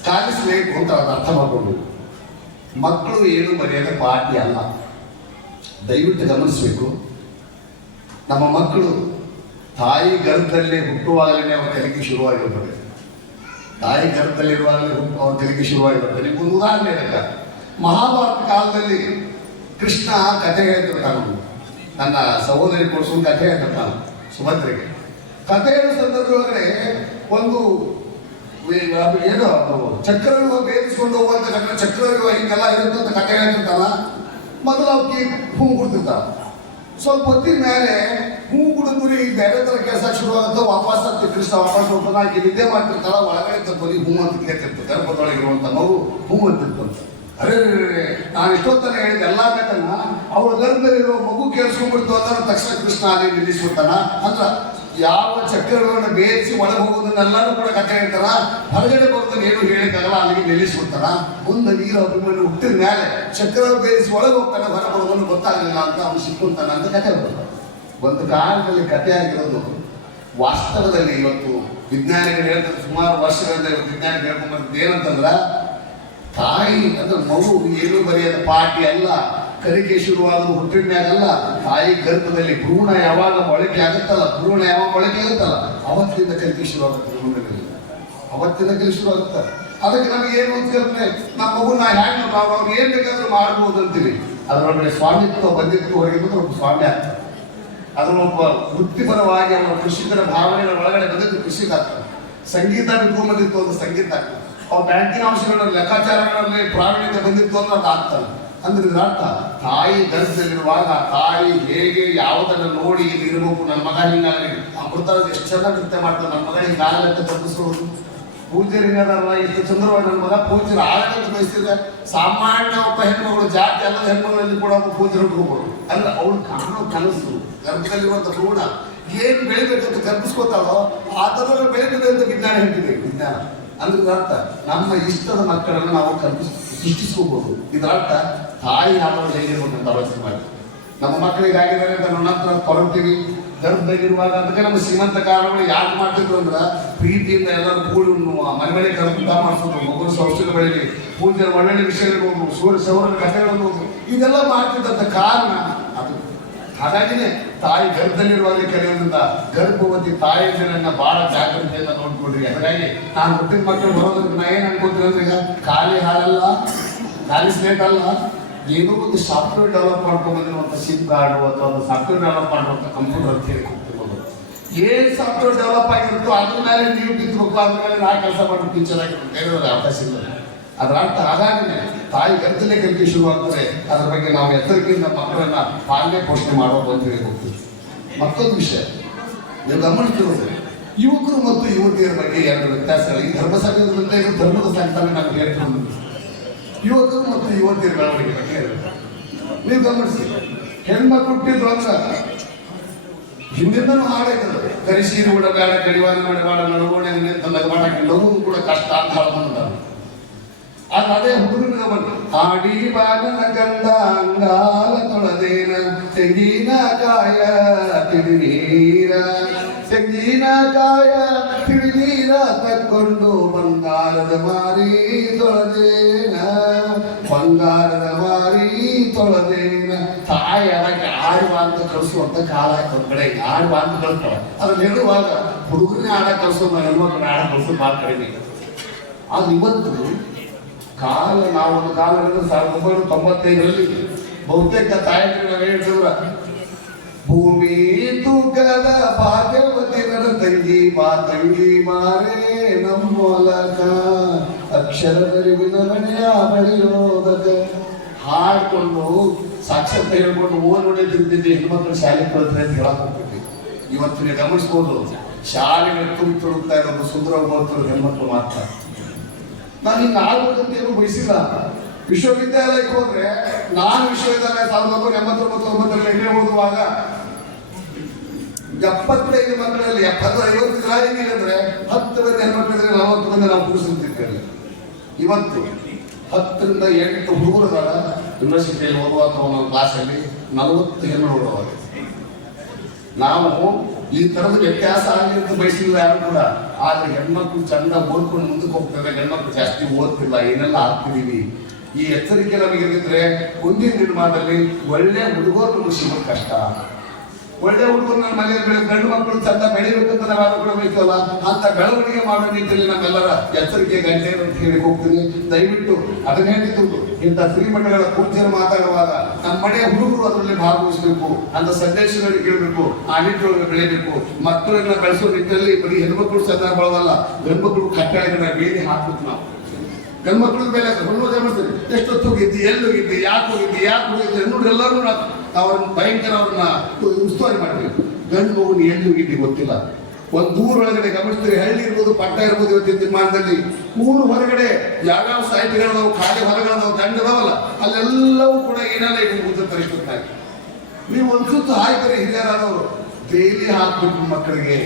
ಕಾಲಿಸಬೇಕು ಅಂತ ಅದು ಅರ್ಥ ಮಾಡ್ಕೊಂಡು, ಮಕ್ಕಳು ಏನು ಬರೆಯದ ಪಾಠಿ ಅಲ್ಲ. ದಯವಿಟ್ಟು ಗಮನಿಸಬೇಕು, ನಮ್ಮ ಮಕ್ಕಳು ತಾಯಿ ಗರ್ಭದಲ್ಲೇ ಹುಟ್ಟುವಾಗಲೇ ಅವರ ಕಲಿಕೆ ಶುರುವಾಗಿರ್ತದೆ. ತಾಯಿ ಗರ್ಭದಲ್ಲಿರುವಾಗಲೇ ಅವರ ಕಲಿಕೆ ಶುರುವಾಗಿರ್ತದೆ. ನಿಮ್ಗೊಂದು ಉದಾಹರಣೆ ಇದಕ್ಕೆ, ಮಹಾಭಾರತ ಕಾಲದಲ್ಲಿ ಕೃಷ್ಣ ಕಥೆ ಹೇಳ್ತಿರ್ತಾನ, ನನ್ನ ಸಹೋದರಿ ಕೊಡಿಸೋ ಕಥೆ ಹೇಳ್ತಿರ್ತಾನ ಸುಭದ್ರೆಗೆ. ಕಥೆ ಹೇಳೋ ಸಂದರ್ಭದೊಳಗಡೆ ಒಂದು ಏನೋ ಚಕ್ರವ್ಯೂಹ ಬೇಯಿಸ್ಕೊಂಡು ಹೋಗುವಂತ ಘಟನೆ, ಚಕ್ರವ್ಯೂಹ ಹಿಂಗೆಲ್ಲ ಇರುತ್ತೆ ಅಂತ ಕಥೆ ಹೇಳ್ತಿರ್ತಾನ. ಮೊದಲು ಅವಕ್ಕೆ ಹೂ ಕೊಡ್ತಿರ್ತಾವ. ಸ್ವಲ್ಪ ಹೊತ್ತಿನ ಮೇಲೆ ಹೂ ಕುಡಿದ್ರಿ ಬೇರೆ ಥರ ಕೆಲಸ ಶುರುವಾಗುತ್ತೆ. ವಾಪಸ್ ಅಂತ ಕೃಷ್ಣ ವಾಪಸ್ ಹೋಗ್ತಾನ. ಆಕೆ ನಿದ್ದೆ ಮಾಡ್ತಿರ್ತಾಳ, ಒಳಗಡೆ ತಪ್ಪಲಿ ಹೂ ಅಂತ ಕೇಳ್ತಿರ್ತಾರೆ. ಗರ್ಭದೊಳಗಿರುವಂಥ ಮಗು ಹೂ ಅಂತಿರ್ತಂತ. ಅರೆ ನಾನು ಇಷ್ಟೊತ್ತನ ಹೇಳಿದ ಎಲ್ಲ ಕಥೆನ ಅವಳ ಗರ್ಭದಲ್ಲಿರೋ ಮಗು ಕೇಳಿಸ್ಕೊಂಡ್ಬಿಡ್ತು ಅಂತ ತಕ್ಷಣ ಕೃಷ್ಣ ಅಲ್ಲಿ ನಿಲ್ಲಿಸ್ಬಿಡ್ತಾನ. ಅಂದ್ರೆ ಯಾವ ಚಕ್ರಗಳನ್ನು ಬೇಯಿಸಿ ಒಳಗೆ ಹೋಗೋದನ್ನೆಲ್ಲರೂ ಕೂಡ ಕಥೆ ಹೇಳ್ತಾರ, ಹೊರಗಡೆ ಬರೋದನ್ನ ಏನು ಹೇಳಿಕ್ಕಾಗಲ್ಲ, ಅಲ್ಲಿಗೆ ನಿಲ್ಲಿಸ್ಬಿಡ್ತಾರ. ಮುಂದೆ ವೀರ ಅಭಿಮನ್ಯು ಹುಟ್ಟಿದ ಮೇಲೆ ಚಕ್ರ ಬೇಯಿಸಿ ಒಳಗೆ ಹೋಗ್ತಾನೆ, ಹೊರ ಬರೋದನ್ನು ಗೊತ್ತಾಗಲಿಲ್ಲ ಅಂತ ಅವನು ಸಿಕ್ಕೊಂತಾನೆ ಅಂತ ಕಥೆ ಬರ್ತದೆ. ಒಂದು ಕಾಲದಲ್ಲಿ ಕಥೆ ಆಗಿರೋದು ವಾಸ್ತವದಲ್ಲಿ ಇವತ್ತು ವಿಜ್ಞಾನಿಗಳು ಹೇಳ್ತಾರೆ, ಸುಮಾರು ವರ್ಷಗಳಿಂದ ವಿಜ್ಞಾನಿಗಳು ಹೇಳ್ಕೊಂಡ್ಬಂದಿದ್ದು ಏನಂತಂದ್ರ, ತಾಯಿ ಅಂದ್ರೆ ಮಗು ಏನು ಬರೆಯದ ಪಾಠಿ ಅಲ್ಲ, ಕಲಿಕೆ ಶುರುವಾಗೋದು ಹುಟ್ಟಿದ ಮ್ಯಾಗಲ್ಲ. ತಾಯಿ ಗರ್ಭದಲ್ಲಿ ಭ್ರೂಣ ಯಾವಾಗ ಮೊಳಕೆ ಆಗುತ್ತಲ್ಲ, ಭ್ರೂಣ ಯಾವಾಗ ಮೊಳಕೆ ಆಗುತ್ತಲ್ಲ, ಅವತ್ತಿಂದ ಕಲಿಕೆ ಶುರುವಾಗುತ್ತೆ. ಭ್ರೂಣದಲ್ಲಿ ಅವತ್ತಿಂದ ಕಲಿಕೆ ಶುರುವಾಗುತ್ತೆ. ಅದಕ್ಕೆ ನಮಗೆ ಏನು ಅಂತ ಕಲ್ಪನೆ, ನಮ್ಮ ಮಗುನ ಹ್ಯಾಂಗ್ ನಾವು ಅವ್ರು ಏನ್ ಬೇಕಾದ್ರೂ ಮಾಡ್ಬೋದು ಅಂತೀವಿ. ಅದರೊಳಗಡೆ ಸ್ವಾಮಿತ್ವ ಬಂದಿತ್ತು ಹೊರಗೆ ಬಂದ್ರೆ ಒಬ್ಬ ಸ್ವಾಮಿ ಆಗ್ತಾರೆ. ಅದನ್ನೊಬ್ಬ ವೃತ್ತಿಪರವಾಗಿ ಅವರ ಕೃಷಿಕರ ಭಾವನೆಗಳ ಒಳಗಡೆ ಬಂದಿದ್ದು ಕೃಷಿಕ ಆಗ್ತಾರೆ. ಸಂಗೀತ ಬಿಟ್ಕೊಂಡ್ಬಂದಿತ್ತು ಒಂದು ಸಂಗೀತ ಆಗ್ತದೆ. ಅವ್ರ ಬ್ಯಾಂಕಿನ ಅಂಶಗಳಲ್ಲಿ ಲೆಕ್ಕಾಚಾರಗಳಲ್ಲಿ ಪ್ರಾವೀಣ್ಯತೆ ಬಂದಿತ್ತು ಅಂದ್ರೆ ಅದು ಆಗ್ತದೆ. ಅಂದ್ರೆ ಇದರ ಅರ್ಥ, ತಾಯಿ ಗರ್ಭದಲ್ಲಿರುವಾಗ ತಾಯಿ ಹೇಗೆ ಯಾವುದನ್ನು ನೋಡಿ ಇಲ್ಲಿ ಇರಬೇಕು, ನನ್ನ ಮಗ ಹಿಂಗಾಗಲಿ, ಅಮೃತ ಎಷ್ಟು ಚೆನ್ನಾಗಿ ನೃತ್ಯ ಮಾಡ್ತಾರೆ, ನನ್ನ ಮಗ ಹಿಂಗಾಗಲಂತ ತಪ್ಪಿಸ್ಕೊಳ್ಳೋದು. ಪೂಜ್ಯರಿಂಗದಲ್ಲ ಎಷ್ಟು ಚಂದ್ರವಾಗಿ ನನ್ನ ಮಗ ಪೂಜ್ಯರು ಆಗಲಂತ ಬಯಸ್ತಿದ್ರೆ, ಸಾಮಾನ್ಯ ಒಬ್ಬ ಹೆಣ್ಮಗಳು ಜಾತಿ ಅಲ್ಲದ ಹೆಣ್ಮಗಳಲ್ಲಿ ಕೂಡ ಒಬ್ಬ ಪೂಜ್ಯರು ಹುಡುಗರು ಅಂದ್ರೆ ಅವಳು ಕಾಣೋ ಕನಸು, ಗರ್ಭದಲ್ಲಿರುವಂಥ ಭ್ರೂಣ ಏನ್ ಬೆಳಿಬೇಕಂತ ಕಲ್ಪಿಸ್ಕೊತಾಳೋ ಆ ಥರ ಬೆಳಿಬೇಕು ಅಂತ ವಿಜ್ಞಾನ ಹೇಳ್ತಿದೆ. ವಿಜ್ಞಾನ ಅಂದ್ರೆ ಅರ್ಥ ನಮ್ಮ ಇಷ್ಟದ ಮಕ್ಕಳನ್ನು ನಾವು ಸೃಷ್ಟಿಸ್ಕೋಬಹುದು. ಇದರ ಅರ್ಥ ತಾಯಿ ಆದವರು ಹೇಗಿರ್ಬೇಕು ಅಂತ ಆಲೋಚನೆ ಮಾಡಿ ನಮ್ಮ ಮಕ್ಕಳಿಗಾಗಿದ್ದಾರೆ ಅಂತ ನನ್ನ ಹತ್ರ ಕೊರಗ್ತೀವಿ. ಗರ್ಭದಾಗಿರುವಾಗ ಅದಕ್ಕೆ ನಮ್ಮ ಶ್ರೀಮಂತ ಕಾರಣಗಳು ಯಾಕೆ ಮಾಡ್ತಿದ್ರು ಅಂದ್ರೆ, ಪ್ರೀತಿಯಿಂದ ಎಲ್ಲರೂ ಕೂಡಿ ಮನೆ ಮನೆ ಕರ್ಕೊಂಡ ಮಾಡಿಸೋದು, ಮಗುನ ಔಷಧ ಬೆಳೀಲಿ, ಪೂಜೆ ಒಳ್ಳೊಳ್ಳೆ ವಿಷಯಗಳು, ಸೌರ ಕಥೆಗಳನ್ನು ಇದೆಲ್ಲ ಮಾಡ್ತಿದ್ದಂಥ ಕಾರಣ ಅದು. ಹಾಗಾಗಿನೇ ತಾಯಿ ಗರ್ಭದಲ್ಲಿರುವಾಗ ಕರೆಯೋದ್ರಿಂದ ಗರ್ಭವತಿ ತಾಯಿಯನ್ನ ಬಹಳ ಜಾಗ್ರತೆಯಿಂದ ನೋಡ್ಕೊಡ್ರಿ. ಹಾಗಾಗಿ ನಾನು ಹುಟ್ಟಿದ ಮಕ್ಕಳು ಬರೋದಕ್ಕೆ ನಾ ಏನ್ ಅನ್ಕೋತೀನಿ ಅಂದ್ರೆ, ಈಗ ಖಾಲಿ ಹಾಲಲ್ಲ, ಖಾಲಿ ಸ್ಲೇಟ್ ಅಲ್ಲ, ಏನೋ ಒಂದು ಸಾಫ್ಟ್ವೇರ್ ಡೆವಲಪ್ ಮಾಡ್ಕೊಂಡು ಬಂದಿರುವಂಥ ಸಿಮ್ ಕಾರ್ಡು ಅಥವಾ ಒಂದು ಸಾಫ್ಟ್ವೇರ್ ಡೆವಲಪ್ ಮಾಡುವಂಥ ಕಂಪ್ಯೂಟರ್ ಅಂತ ಹೇಳಿ ಹೋಗ್ತಿರ್ಬೋದು. ಏನ್ ಸಾಫ್ಟ್ವೇರ್ ಡೆವಲಪ್ ಆಗಿರುತ್ತೋ ಅದ್ರ ಮೇಲೆ ನೀವು ಬಿದ್ದಬೇಕು, ಅದ್ರ ಮೇಲೆ ನಾ ಕೆಲಸ ಮಾಡಿ ಟೀಚರ್ ಆಗಿರ್ಬೇಕು, ಬೇರೆ ಅವಕಾಶ ಇಲ್ಲ. ಅದರ ಅರ್ಥ ಹಾಗಾಗಿನೇ ತಾಯಿ ಗರ್ಭದಲ್ಲೇ ಕಲಿಕೆ ಶುರುವಾಗ್ತದೆ. ಅದ್ರ ಬಗ್ಗೆ ನಾವು ಎಚ್ಚರಿಕೆಯಿಂದ ಮಕ್ಕಳನ್ನ ಪಾಲನೆ ಪೋಷಣೆ ಮಾಡಬೇಕು ಅಂತ ಹೇಳಿ ಹೋಗ್ತೀವಿ. ಮತ್ತೊಂದು ವಿಷಯ ನೀವು ಗಮನಿಸಿರೋದು, ಯುವಕರು ಮತ್ತು ಯುವತಿಯರ ಬಗ್ಗೆ ಎರಡು ವ್ಯತ್ಯಾಸಗಳು. ಈ ಧರ್ಮ ಸಂಘದಿಂದ ಧರ್ಮದ ಸಂಘಟನೆ ನಮ್ಗೆ ಹೇಳ್ಕೊಂಡು ಯುವಕರು ಮತ್ತು ಯುವತಿಯರ ಬೆಳವಣಿಗೆ ಬಗ್ಗೆ ನೀವು ಗಮನಿಸಿ. ಹೆಣ್ಮಕ್ಳು ಹುಟ್ಟಿದ್ರು ಅಂದ್ರೆ ಹಿಂದಿಂದನೂ ಹಾಡೈತದ ಕರಿಸೀರು ಕೂಡ ಬೇಡ ಕಡಿವಾದ ಮಾಡಬೇಡ ನಡುವಣೆ ಮಾಡಕ್ಕೆಲ್ಲವೂ ಕೂಡ ಕಷ್ಟ ಅಂತ ಹಾಡ್ಕೊಂಡ ಅದು ಅದೇ ಹುಡುಗನಿಗೆ ಬಂತು ಆಡಿ ಬಾಲನ ಗಂಧ ಅಂಗಾಲ ತೊಳೆದೇನ ತೆಂಗಿನಕಾಯ ತಿಳಿನೀರ ತೆಂಗಿನಕಾಯ ತಿಳಿನೀರ ತಕ್ಕೊಂಡು ಬಂಗಾರದ ಮಾರಿ ತೊಳೆದೇನ ಬಂಗಾರದ ಮಾರಿ ತೊಳೆದೇನ ತಾಯಿ ಅದಕ್ಕೆ ಆಡುವ ಅಂತ ಕಳಿಸುವಂತ ಕಾಲ ಒಂದ್ ಕಡೆ ಆಡುವ ಅಂತ ಕಳ್ತಾಳ ಅದನ್ನ ಹೇಳುವಾಗ ಹುಡುಗರನ್ನೇ ಆಡ ಕಳಿಸೋದು ಹೆಣ್ಮಕ್ಳನ್ನ ಆಡ ಕಳಿಸೋದು ಭಾಳ ಕಡಿಮೆ ಅದು ಇವತ್ತು ಕಾಲ ನಾವೊಂದು ಕಾಲ 1995ರಲ್ಲಿ ಬಹುತೇಕ ತಾಯಂದಿರು ಹೇಳ್ತಿದ್ರ ಭೂಮಿ ತೂಕದ ಭಾಗ್ಯವತಿ ನನ್ನ ತಂಗಿ ತಂಗಿ ಮಾರೇ ನಮ್ಮೊಲಕ ಅಕ್ಷರದರಿವಿನ ಮನೆಯ ಬಳಿಯೋದಕ ಹಾಡ್ಕೊಂಡು ಸಾಕ್ಷರತೆ ಹೇಳ್ಕೊಂಡು ಓದಿ ತಿಂತಿದ್ದೆ ಹೆಣ್ಮಕ್ಳು ಶಾಲೆ ಕಳಿಸ್ರೆ ಅಂತ ಹೇಳಕ್ ಹೋಗ್ತಿದ್ವಿ. ಇವತ್ತು ನೀವು ಗಮನಿಸ್ಬೋದು ಶಾಲೆಗಳು ತುಂಬಿ ತುಡುಕ್ತಾ ಇರೋದು ಸುಂದರ ಓದ್ತಿರೋ ಹೆಣ್ಮಕ್ಳು ಮಾತ್ರ. ನಾನು ಇನ್ನು ಆಗ್ಬೇಕಂತ ಏನು ಬಯಸಿಲ್ಲ. ವಿಶ್ವವಿದ್ಯಾಲಯಕ್ಕೆ ಹೋದ್ರೆ ನಾನು ವಿಶ್ವವಿದ್ಯಾಲಯ 1989 ಓದುವಾಗ 75 ಮಕ್ಕಳಲ್ಲಿ 50 50 ಅಂದ್ರೆ 10 ಮಂದಿ ಹೆಣ್ಮಕ್ಳಿದ್ರೆ 40 ಮಂದಿ ನಾವು ಪುರುಷರಿದ್ದೇವೆ. ಇವತ್ತು 10 ರಿಂದ 8 ಹುಡುಗರುಗಳ ಯೂನಿವರ್ಸಿಟಿಯಲ್ಲಿ ಓದುವಾಗ ಒಂದೊಂದು ಕ್ಲಾಸಲ್ಲಿ 40 ಹೆಣ್ಣು ಓದುವಾಗ ನಾವು ಈ ತರದ ವ್ಯತ್ಯಾಸ ಆಗಲಿ ಅಂತ ಬಯಸಿಲ್ಲ ಯಾರು ಕೂಡ. ಆದ್ರೆ ಹೆಣ್ಮಕ್ಳು ಚಂದ ಓದ್ಕೊಂಡು ಮುಂದಕ್ಕೆ ಹೋಗ್ತಾರೆ, ಹೆಣ್ಮಕ್ಳು ಜಾಸ್ತಿ ಓದ್ತಿಲ್ಲ, ಏನೆಲ್ಲ ಆಗ್ತಿದೀವಿ. ಈ ಎಚ್ಚರಿಕೆ ನಮಗಿದ್ರೆ ಮುಂದಿನ ನಿರ್ಮಾಣದಲ್ಲಿ ಒಳ್ಳೆ ಹುಡುಗರು ಸಿಗೋದು ಕಷ್ಟ. ಒಳ್ಳೆ ಹುಡುಗರು ನನ್ನ ಮನೆಯಲ್ಲಿ ಗಂಡು ಮಕ್ಕಳು ಚಂದ ಬೆಳಿಬೇಕಂತ ನಾವು ಯಾರು ಕೂಡ ಬಯಸಲ್ಲ. ಅಂತ ಬೆಳವಣಿಗೆ ಮಾಡೋ ನಿಟ್ಟಿನಲ್ಲಿ ನಮ್ಮೆಲ್ಲರ ಎಚ್ಚರಿಕೆ ಗಂಟೆ ಅಂತ ಹೇಳಿ ಹೋಗ್ತೀನಿ. ದಯವಿಟ್ಟು ಅದನ್ನ ಹೇಳಿದ್ದು ಇಂಥ ಶ್ರೀಮಠಗಳ ಪೂಜ್ಯರು ಮಾತಾಡುವಾಗ ನಮ್ಮ ಮನೆಯ ಹುಡುಗರು ಅದರಲ್ಲಿ ಭಾಗವಹಿಸಬೇಕು ಅಂತ ಸಂದೇಶಗಳಿಗೆ ಕೇಳಬೇಕು, ಆ ನಿಟ್ಟಿನೊಳಗೆ ಬೆಳಿಬೇಕು. ಮಕ್ಕಳನ್ನ ಬೆಳೆಸೋ ನಿಟ್ಟಿನಲ್ಲಿ ಬರೀ ಹೆಣ್ಮಕ್ಳು ಚಂದ ಬೆಳೆದಲ್ಲ, ಗಂಡ್ಮಕ್ಳು ಕಟ್ಟಡಗಳ ಬೇಲಿ ಹಾಕ್ಬೇಕು. ನಾವು ಗಂಡ್ಮಕ್ಳ ಮೇಲೆ ಮಾಡ್ತೀವಿ, ಎಷ್ಟೊತ್ತು ಹೋಗಿದ್ದಿ, ಎಲ್ಲಿ ಹೋಗಿದ್ದಿ, ಯಾಕೆ ಹೋಗಿದ್ದಿ, ಎಲ್ಲರೂ ಅವ್ರನ್ನ ಭಯಂಕರ ಅವ್ರನ್ನ ಉಸ್ತುವಾರಿ ಮಾಡ್ತೀವಿ. ಗಂಡು ಮಗುನ ಎಲ್ಲಿ ಹೋಗಿದ್ದಿ ಗೊತ್ತಿಲ್ಲ. ಒಂದು ಊರೊಳಗಡೆ ಗಮನಿಸ್ತೀರಿ, ಹಳ್ಳಿ ಇರ್ಬೋದು, ಪಟ್ಟ ಇರ್ಬೋದು. ಇವತ್ತಿನ ನಿರ್ಮಾಣದಲ್ಲಿ ಊರು ಹೊರಗಡೆ ಯಾವ್ಯಾವ ಸಾಹಿತ್ಯಗಳದಾವು, ಖಾಲಿ ಹೊರಗಳದಾವು, ದಂಡದವಲ್ಲ, ಅಲ್ಲೆಲ್ಲವೂ ಕೂಡ ಏನೆಲ್ಲ ಇದು ಕೂತಿರ್ತಾರೆ. ಇಷ್ಟೊತ್ತಾಗಿ ನೀವು ಒಂದು ಸುತ್ತು ಹಾಕ್ತಾರೆ. ಹಿರಿಯರಾದವರು ಬೇಲಿ ಹಾಕ್ಬೇಕು ಮಕ್ಕಳಿಗೆ.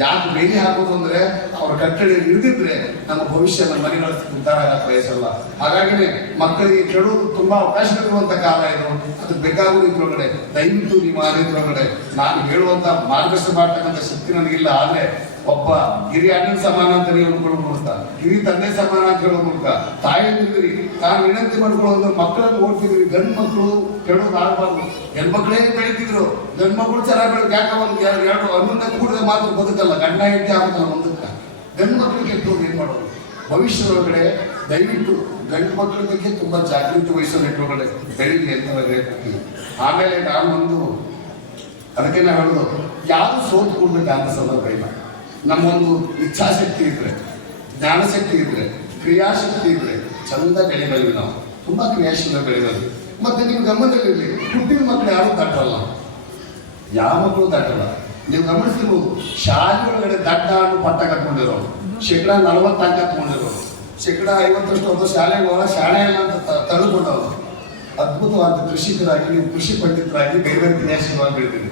ಯಾಕೆ ಬೇಲಿ ಹಾಕೋದು ಅಂದ್ರೆ ಅವ್ರ ಕಟ್ಟಡ ಇಳಿದಿದ್ರೆ ನಮ್ಮ ಭವಿಷ್ಯ ನಮ್ಮ ಮನೆಗಳ ಉದ್ಧಾರ ಆಗಕ್ಕೆ ಬಯಸಲ್ಲ. ಹಾಗಾಗಿನೇ ಮಕ್ಕಳಿಗೆ ಕೇಳೋದು ತುಂಬಾ ಅವಕಾಶಗಳಿರುವಂತ ಕಾಲ ಇದು. ಅದಕ್ಕೆ ಬೇಕಾಗುವ ಇದ್ರೊಳಗಡೆ ದಯವಿಟ್ಟು ನಿಮ್ಮ ಇದ್ರೊಳಗಡೆ ನಾನು ಹೇಳುವಂತ ಮಾರ್ಗದರ್ಶನ ಮಾಡ್ತಕ್ಕಂಥ ಶಕ್ತಿ ನನಗಿಲ್ಲ. ಆದ್ರೆ ಒಬ್ಬ ಹಿರಿಯ ಅಣ್ಣನ ಸಮಾನ ಅಂತ ನೀವು ಅನ್ಕೊಳ್ಳೋ ಮೂಲಕ, ಹಿರಿ ತಂದೆ ಸಮಾನ ಅಂತ ಹೇಳೋ ಮೂಲಕ ತಾಯಿದ್ರಿ ನಾನು ವಿನಂತಿ ಮಾಡ್ಕೊಳ್ಳೋದು, ಮಕ್ಕಳನ್ನು ಓಡ್ತಿದ್ವಿ. ಗಂಡು ಮಕ್ಕಳು ಕೆಡೋದು ಆಗಬಾರ್ದು. ಹೆಣ್ಮಕ್ಳೇ ಬೆಳಿತಿದ್ರು, ಗಂಡು ಮಕ್ಕಳು ಚೆನ್ನಾಗಿ ಬೆಳೆದು ಯಾಕೆ ಒಂದು ಎರಡು ಅನ್ನೊಂದ ಕೂಡಿದ ಮಾತ್ರ ಬದುಕಲ್ಲ, ಗಂಡ ಹೆಂಡತಿ ಆಗುತ್ತಲ್ಲ ಮುಂದಕ್ಕೆ. ಗಂಡು ಮಕ್ಕಳು ಕೆಟ್ಟೋದು ಏನ್ ಮಾಡೋದು? ಭವಿಷ್ಯದೊಳಗಡೆ ದಯವಿಟ್ಟು ಗಂಡು ಮಕ್ಕಳ ಬಗ್ಗೆ ತುಂಬಾ ಜಾಗೃತಿ ವಹಿಸೋ ನಿಟ್ಟೊಳಗಡೆ ಬೆಳಿಗ್ಗೆ ಅಂತ ಹೇಳ್ತೀವಿ. ಆಮೇಲೆ ನಾನು ಒಂದು ಅದಕ್ಕೆ ನಾವು ಹೇಳೋದು, ಯಾರು ಸೋತು ಕೊಡ್ಬೇಕಂತ ಸಂದರ್ಭ ಇಲ್ಲ. ನಮ್ಮೊಂದು ಇಚ್ಛಾಶಕ್ತಿ ಇದ್ರೆ, ಜ್ಞಾನಶಕ್ತಿ ಇದ್ರೆ, ಕ್ರಿಯಾಶಕ್ತಿ ಇದ್ರೆ ಚಂದ ಬೆಳೆಬಲ್ಲಿ ನಾವು ತುಂಬಾ ಕ್ರಿಯಾಶೀಲ ಬೆಳೆಬಲ್ಲಿ. ಮತ್ತೆ ನೀವು ಗಮನದಲ್ಲಿರಲಿ, ಹುಟ್ಟಿದ ಮಕ್ಕಳು ಯಾರು ದಾಟಲ್ಲ, ಯಾವ ಮಕ್ಕಳು ದಾಟಲ್ಲ. ನೀವು ಗಮನಿಸಿರ್ಬೋದು, ಶಾಲೆ ಒಳಗಡೆ ದಡ್ಡ ಅನ್ನೋ ಪಟ್ಟ ಕಟ್ಕೊಂಡಿರೋರು 40% ಅಂಕ ತಗೊಂಡಿರೋರು, 50% ಒಂದು ಶಾಲೆಗೆ ಹೋಗ ಶಾಲೆ ಇಲ್ಲ ಅಂತ ತಳ್ಕೊಂಡವರು ಅದ್ಭುತವಾದ ಕೃಷಿಕರಾಗಿ, ನೀವು ಕೃಷಿ ಪಂಡಿತರಾಗಿ ಬೇರೆ ಬೇರೆ ಕ್ರಿಯಾಶೀಲವಾಗಿ ಬೆಳೆದಿರಿ.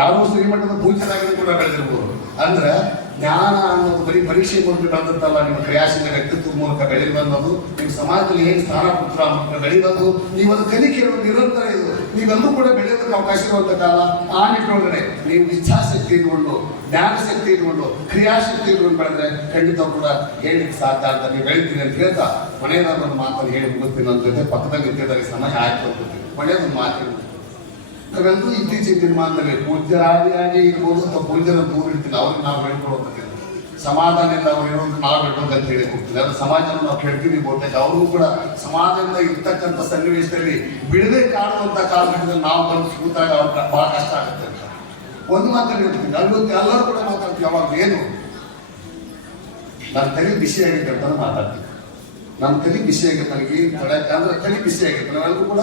ಯಾವ ಶ್ರೀಮಠದ ಪೂಜ್ಯರಾಗಿ ಕೂಡ ಬೆಳೆದಿರ್ಬೋದು. ಅಂದ್ರೆ ಜ್ಞಾನ ಅನ್ನೋದು ಬರೀ ಪರೀಕ್ಷೆ ಮೂಲಕ ಬೆಳೆದಲ್ಲ, ನಿಮ್ಮ ಕ್ರಿಯಾಶೀಲ ವ್ಯಕ್ತಿತ್ವ ಮೂಲಕ ಬೆಳೆದು ಬಂದದು. ನಿಮ್ಮ ಸಮಾಜದಲ್ಲಿ ಹೇಗೆ ಸ್ಥಾನ ಪುತ್ರ ಬೆಳೆದದು, ನೀವು ಅದು ಕಲಿಕೆ ನಿರಂತರ ಇದು. ನೀವೆಲ್ಲೂ ಕೂಡ ಬೆಳೆಯೋದಕ್ಕೆ ಅವಕಾಶ ಇರುವಂತ ಕಾಲ. ಆ ನಿಟ್ಟೊಳಗಡೆ ನೀವು ಇಚ್ಛಾಶಕ್ತಿ ಇಟ್ಕೊಂಡು, ಜ್ಞಾನಶಕ್ತಿ ಇಟ್ಕೊಂಡು, ಕ್ರಿಯಾಶಕ್ತಿ ಇಟ್ಕೊಂಡು ಬೆಳೆದ್ರೆ ಖಂಡಿತ ಕೂಡ ಹೇಳಿಕ್ಕೆ ಸಾಧ್ಯ ಅಂತ ನೀವು ಬೆಳಿತೀನಿ ಅಂತ ಹೇಳ್ತಾ ಮನೆಯದೊಂದು ಮಾತನ್ನು ಹೇಳಿ ಮುಗಿಸ್ತೀನಿ. ನನ್ನ ಜೊತೆ ಪಕ್ಕದಲ್ಲಿ ಇದ್ದಿದ್ದಾರೆ, ಸಮಯ ಆಯ್ತು ಅಂತೀನಿ. ಒಳ್ಳೆಯದೊಂದು ಮಾತು ನಾವೆಲ್ಲರೂ ಇತ್ತೀಚಿನ ನಿರ್ಮಾಣದಲ್ಲಿ ಪೂಜ್ಯರಾದಿಯಾಗಿ ಇರ್ಬೋದು ಅಥವಾ ಪೂಜ್ಯರ ದೂರ ಇರ್ತೀನಿ, ಅವ್ರಿಗೆ ನಾವು ಹೇಳ್ಕೊಳ್ಬೇಕಿಲ್ಲ. ಸಮಾಧಾನದಿಂದ ಅವ್ರು ಹೇಳೋದು ನಾವು ಹೇಳ್ಬೇಕಂತ ಹೇಳಿ ಹೋಗ್ತೀವಿ. ಅದು ಸಮಾಜನ ನಾವು ಕೇಳ್ತೀವಿ. ಬಹುತೇಕ ಅವರು ಕೂಡ ಸಮಾಜದಿಂದ ಇರ್ತಕ್ಕಂಥ ಸನ್ನಿವೇಶದಲ್ಲಿ ಬಿಡದೆ ಕಾಣುವಂತ ಕಾಲಘಟ್ಟದಲ್ಲಿ ನಾವು ಬಂದು ಕೂತಾಗ ಅವ್ರಿಗೆ ಬಹಳ ಕಷ್ಟ ಆಗುತ್ತೆ ಅಂತ ಒಂದು ಮಾತನ್ನು ಹೇಳ್ತೀವಿ. ಅಲ್ಲಿ ಎಲ್ಲರೂ ಕೂಡ ಮಾತಾಡ್ತೀವಿ. ಅವಾಗ ಏನು ನನ್ನ ತಲೆ ಬಿಸಿ ಆಗಿತ್ತು ಅಂತ ಮಾತಾಡ್ತೀವಿ. ನಮ್ಮ ತಲೆ ಬಿಸಿ ಆಗಿತ್ತು, ನನಗೆ ತೊಳೆಯಕ್ಕೆ ಅಂದ್ರೆ ತಲೆ ಬಿಸಿ ಆಗಿತ್ತು. ನಾವೆಲ್ಲರೂ ಕೂಡ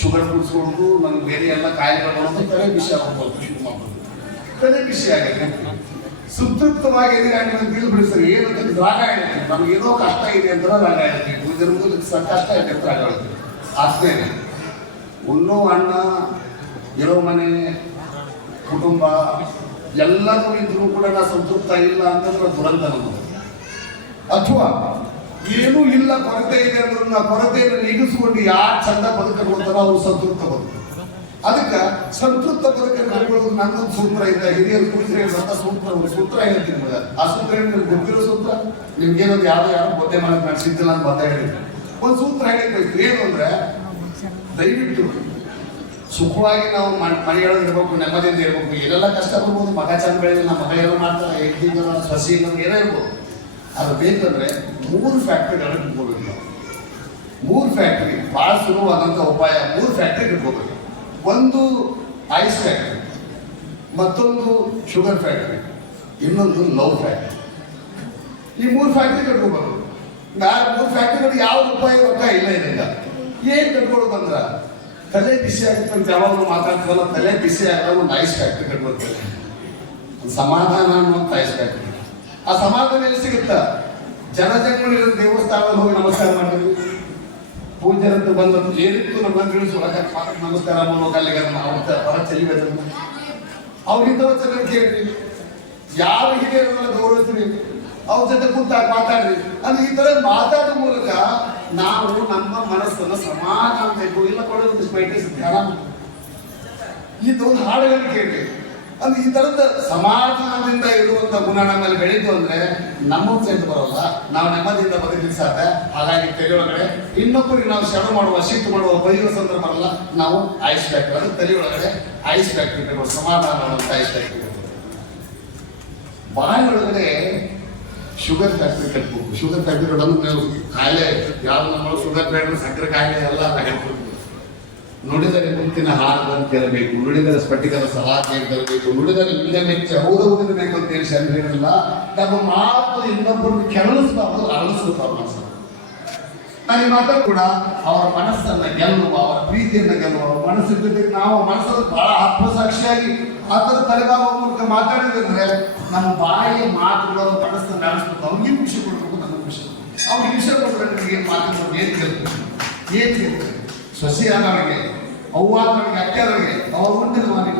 ಶುಗರ್ ಕುಡಿಸ್ಕೊಂಡು ನಮ್ಗೆ ಬೇರೆ ಎಲ್ಲ ಕಾಯಿಲೆಗಳು ಅಂತ ತಲೆ ಬಿಸಿ ಆಗೋದು, ಶುರು ಮಾಡ್ಬೋದು. ತಲೆ ಬಿಸಿ ಆಗಿದೆ, ಸುತೃಪ್ತವಾಗಿ ತಿಳಿ ಬಿಡಿಸ್ತಾರೆ. ಏನಂತ ರಾಗ ಹೇಳ್ತೀವಿ, ನಮ್ಗೆ ಏನೋ ಕಷ್ಟ ಇದೆ ಅಂತ ರಾಗ ಹೇಳ್ತೀವಿ. ಕಷ್ಟ ಇದೆ ಅಂತ ರಾಗ ಹೇಳ್ತೀವಿ. ಅಷ್ಟೇನೆ ಉಣ್ಣೋ ಅಣ್ಣ, ಇರೋ ಮನೆ, ಕುಟುಂಬ ಎಲ್ಲರೂ ಇದ್ರೂ ಕೂಡ ನಾ ಸಂತೃಪ್ತ ಇಲ್ಲ ಅಂತಂದ್ರೆ ದುರಂತ ನಮ್ಮದು. ಅಥವಾ ಏನೂ ಇಲ್ಲ, ಕೊರತೆ ಇದೆ ಅಂದ್ರೆ ನಾ ಕೊರತೆಯನ್ನು ನೀಗಿಸ್ಕೊಂಡು ಯಾರು ಚಂದ ಬದುಕಬೋದಾರ ಅವ್ರು ಸಂತೃಪ್ತ ಬದುಕು. ಅದಕ್ಕೆ ಸಂತೃಪ್ತ ಬದುಕನ್ನು ಕಟ್ಕೊಳ್ಳೋದು ನನ್ನೊಂದು ಸೂತ್ರ ಇದೆ. ಹಿರಿಯರು ಕುರಿತರೆ ಸೂತ್ರ ಹೇಳ್ತೀನಿ ನಿಮ್ಗೆ. ಆ ಸೂತ್ರ ನಿಮ್ಗೆ ಗೊತ್ತಿರೋ ಸೂತ್ರ, ನಿಮ್ಗೇನೊಂದು ಯಾರೋ ಬೊದ್ದೆ ಮಾಡಕ್ ನಾನು ಸಿದ್ದಿಲ್ಲ ಅಂತ ಮಾತಾ ಹೇಳಿದ್ದೆ. ಒಂದು ಸೂತ್ರ ಹೇಳಿದ್ರು ಏನು ಅಂದ್ರೆ, ದಯವಿಟ್ಟು ಸುಖವಾಗಿ ನಾವು ಮನೆಯೊಳಗೆ ಇರ್ಬೇಕು, ನೆಮ್ಮದಿಯಿಂದ ಇರ್ಬೇಕು. ಏನೆಲ್ಲ ಕಷ್ಟ ಬರ್ಬೋದು, ಮಗ ಚಂದ ಬೆಳೆದಿಲ್ಲ, ಮಗ ಏನೋ ಮಾಡ್ತಾರೆ, ಹೆಂಡತಿಗಳ ಸಸಿ ಏನೋ ಇರ್ಬೋದು. ಅದು ಬೇಕಂದ್ರೆ 3 ಫ್ಯಾಕ್ಟ್ರಿಗಳನ್ನ ಇಟ್ಕೋಬೇಕು ನಾವು. 3 ಫ್ಯಾಕ್ಟ್ರಿ ಭಾಳ ಸುಲಭವಾದಂಥ ಉಪಾಯ. 3 ಫ್ಯಾಕ್ಟ್ರಿ ಇಟ್ಕೋಬೇಕು. ಒಂದು ಐಸ್ ಫ್ಯಾಕ್ಟ್ರಿ, ಮತ್ತೊಂದು ಶುಗರ್ ಫ್ಯಾಕ್ಟ್ರಿ, ಇನ್ನೊಂದು ಲವ್ ಫ್ಯಾಕ್ಟ್ರಿ. ಈ 3 ಫ್ಯಾಕ್ಟ್ರಿ ಕಟ್ಕೋಬೇಕು. 3 ಫ್ಯಾಕ್ಟ್ರಿಗಳು ಯಾವ ರೂಪಾಯಿ ರೊಕ್ಕ ಇಲ್ಲ ಇದೀಗ. ಏನ್ ಕಟ್ಕೊಳ್ಳೋದು ಅಂದ್ರ ತಲೆ ಬಿಸಿ ಆಗುತ್ತೆ ಅಂತ ಯಾವಾಗಲೂ ಮಾತಾಡ್ತೀವಲ್ಲ, ತಲೆ ಬಿಸಿ ಆಗ ಒಂದು ಐಸ್ ಫ್ಯಾಕ್ಟ್ರಿ ಕಟ್ಕೊಳ್ತೇವೆ. ಸಮಾಧಾನ ಅನ್ನುವಂಥ ಐಸ್ ಫ್ಯಾಕ್ಟ್ರಿ. ಆ ಸಮಾಧಾನ ಎಲ್ಲಿ ಸಿಗುತ್ತ? ಜನಜಂಗಳಿರೋ ದೇವಸ್ಥಾನದಲ್ಲಿ ಹೋಗಿ ನಮಸ್ಕಾರ ಮಾಡಿದ್ವಿ, ಪೂಜಾರಂತ ಬಂದು ಏನಿತ್ತು ನಮ್ಮ ತಿಳಿಸುವಾಗ ನಮಸ್ಕಾರ ಮಾಡೋಕೆ ಅಲ್ಲಿಗೆ ಹೊರ ಚೆಲ್ಲಿಬೇಕು. ಅವ್ರಿದ್ದವ ಚೆನ್ನಾಗಿ ಕೇಳ್ರಿ, ಯಾವ ಹಿರಿಯರನ್ನೆಲ್ಲ ಗೌರವಿಸ್ರಿ, ಅವ್ರ ಜೊತೆ ಕೂತಾಗ ಮಾತಾಡ್ರಿ. ಅಂದ್ರೆ ಈ ತರ ಮಾತಾಡೋ ಮೂಲಕ ನಾವು ನಮ್ಮ ಮನಸ್ಸನ್ನು ಸಮಾಧಾನ ಬೇಕು. ಇಲ್ಲ ಕೊಡೋದು ಇದೊಂದು ಹಾಡುಗಳನ್ನು ಕೇಳಿ. ಅಂದ್ರೆ ಈ ತರದ ಸಮಾಧಾನದಿಂದ ಇರುವಂತ ಗುಣ ನಮ್ಮಲ್ಲಿ ಬೆಳೀತು ಅಂದ್ರೆ ನಮ್ಮ ಸೆಂಟ್ ಬರೋಲ್ಲ, ನಾವು ನೆಮ್ಮದಿಯಿಂದ ಬದುಕಲಿಕ್ಕೆ ಸಾಧ್ಯ. ಹಾಗಾಗಿ ತಲೆಯೊಳಗಡೆ ಇನ್ನೊಬ್ಬರಿಗೆ ನಾವು ಶರಣ ಮಾಡುವ, ಶಿಫ್ಟ್ ಮಾಡುವ, ಬೈಯುವ ಸಂದರ್ಭ ಬರಲ್ಲ. ನಾವು ಐಸ್ ಫ್ಯಾಕ್ಟ್ರಿ, ಅದು ತಲೆಯೊಳಗಡೆ ಐಸ್ ಫ್ಯಾಕ್ಟ್ರಿ ಕಟ್ಟುವ, ಸಮಾಧಾನ ಐಸ್ ಫ್ಯಾಕ್ಟ್ರಿ. ಬಾಯಿ ಒಳಗಡೆ ಶುಗರ್ ಫ್ಯಾಕ್ಟ್ರಿ ಕಟ್ಬೇಕು. ಶುಗರ್ ಫ್ಯಾಕ್ಟ್ರಿ ನಮ್ಗೆ ಕಾಯಿಲೆ ಯಾವ್ದು ನಮ್ಮ ಶುಗರ್ ಫ್ಯಾಕ್ಟ್ರಿ, ಸಕ್ಕರೆ ಕಾಯಿಲೆ ಎಲ್ಲ ಹೇಳ್ಬೇಕು. ನುಡಿದರೆ ಮುಂತಿನ ಹಾರದಂತೆ ಕೇಳಬೇಕು, ನುಡಿದರೆ ಸ್ಫಟಿಕದ ಸಲಾಕೆ ತರಬೇಕು, ನುಡಿದರೆ ನಿಂದೆ ಮೆಚ್ಚ ಹೌದಬೇಕು ಅಂತ ಹೇಳಿ ಶರೀರಲ್ಲ. ನಮ್ಮ ಮಾತು ಇನ್ನೊಬ್ಬರನ್ನು ಕೆರಳಿಸಬಾರ್ದು, ಅರಳಿಸಬಾರ್ದು ಮನಸ್ಸನ್ನು. ನಾನು ಈ ಮಾತನ್ನು ಕೂಡ ಅವರ ಮನಸ್ಸನ್ನ ಗೆಲ್ಲುವ, ಅವರ ಪ್ರೀತಿಯನ್ನ ಗೆಲ್ಲುವ, ಅವರ ಮನಸ್ಸಿನ ಜೊತೆಗೆ ನಾವು ಮನಸ್ಸನ್ನು ಬಹಳ ಆತ್ಮಸಾಕ್ಷಿಯಾಗಿ ಆ ಥರ ತಲೆಬಾಗುವ ಮೂಲಕ ಮಾತಾಡಿದ್ರೆ ನಮ್ಮ ಬಾಯಿಯ ಮಾತುಗಳ ಮನಸ್ಸನ್ನು ನಡೆಸ್ಬೇಕು. ಅವ್ರಿಗೆ ಖುಷಿ ಕೊಡ್ಬೇಕು, ನಮಗೆ ಖುಷಿ. ಅವ್ರಿಗೆ ಖುಷಿ ಕೊಟ್ಟರೆ ನಿಮಗೆ ಏನು ಮಾತಾಡೋದು, ಏನು ಗೆಲ್ಬೇಕು, ಏನು ಗೆಲ್ಬೇಕು. ಸೊಸೆಯಾದವರಿಗೆ, ಅವ್ವಾದವರಿಗೆ, ಅಕ್ಕದವರಿಗೆ, ಅವ್ರ ಮುಂದಿನ ಮಾಡಿ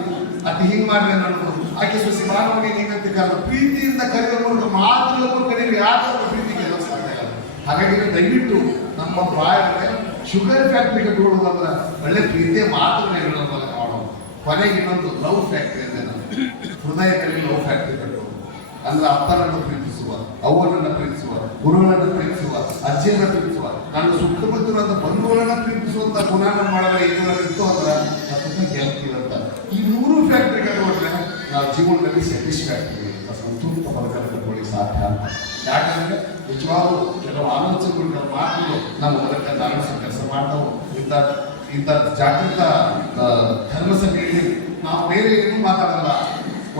ಅತಿ ಹಿಂಗೆ ಮಾಡ್ರಿ ಅನ್ನೋದು, ಆಕೆ ಸೊಸೆ ಬಾರವರಿಗೆ ಹಿಂಗಂತ ಕರೆದ ಪ್ರೀತಿಯಿಂದ ಕರೆಯುವ ಮೂಲಕ ಮಾತುಗಳನ್ನು ಕರೆಯುವ ಯಾವ್ದಾದ್ರು ಪ್ರೀತಿ ಗೆಲ್ಲೋ ಸಾಧ್ಯ ಇಲ್ಲ. ಹಾಗಾಗಿ ದಯವಿಟ್ಟು ನಮ್ಮ ಬಾಯಿಗೆ ಶುಗರ್ ಫ್ಯಾಕ್ಟ್ರಿ ಕಟ್ಕೊಳ್ಳೋದು ಅಂದ್ರೆ ಒಳ್ಳೆ ಪ್ರೀತಿಯ ಮಾತುಗಳನ್ನ ಹೇಳೋದು ಮಾಡೋದು. ಕೊನೆಗೆ ಇನ್ನೊಂದು ಲವ್ ಫ್ಯಾಕ್ಟ್ರಿ ಅಂದ್ರೆ ನಾವು ಹೃದಯದಲ್ಲಿ ಲವ್ ಫ್ಯಾಕ್ಟ್ರಿ ಕಟ್ಟೋದು. ಅಂದ್ರೆ ಅಪ್ಪನನ್ನು ಪ್ರೀತಿಸುವ, ಅವ್ವನನ್ನು ಪ್ರೀತಿಸುವ, ಗುರುಗಳನ್ನು ಪ್ರೀತಿಸುವ, ಅಜ್ಜಿಯನ್ನ ಪ್ರೀತಿಸುವ, ನನ್ನ ಸುತ್ತಮುತ್ತಲದ ಬಂಧುಗಳನ್ನ ಪ್ರೀತಿಸುವಂತ ಗುಣ ನಮ್ಮ ಮಾಡಿದ್ರೆ ಇತ್ತು ಅಂದ್ರೆ ಗೆಲ್ತೀವಂತ. ಈ 3 ಫ್ಯಾಕ್ಟ್ರಿ ಕಟ್ಕೊಂಡ್ರೆ ನಾವು ಜೀವನದಲ್ಲಿ ಸ್ಯಾಟಿಸ್ಫ್ಯಾಕ್ಟರಿ, ಸಂತೃಪ್ತ ಬದುಕನ್ನು ಕಟ್ಕೊಳ್ಳಿ ಸಾಧ್ಯ. ಯಾಕಂದ್ರೆ ನಿಜವಾಗೂ ಕೆಲವು ಆಲೋಚನೆಗಳು, ಕೆಲವು ಮಾತುಗಳು ನಮ್ಮ ಬದುಕನ್ನು ಆಲೋಚನೆ ಕೆಲಸ ಮಾಡ್ತಾವು. ಇಂಥ ಜಾಗೃತ ಧರ್ಮ ಸಭೆಯಲ್ಲಿ ನಾವು ಬೇರೆ ಏನೂ ಮಾತಾಡಲ್ಲ,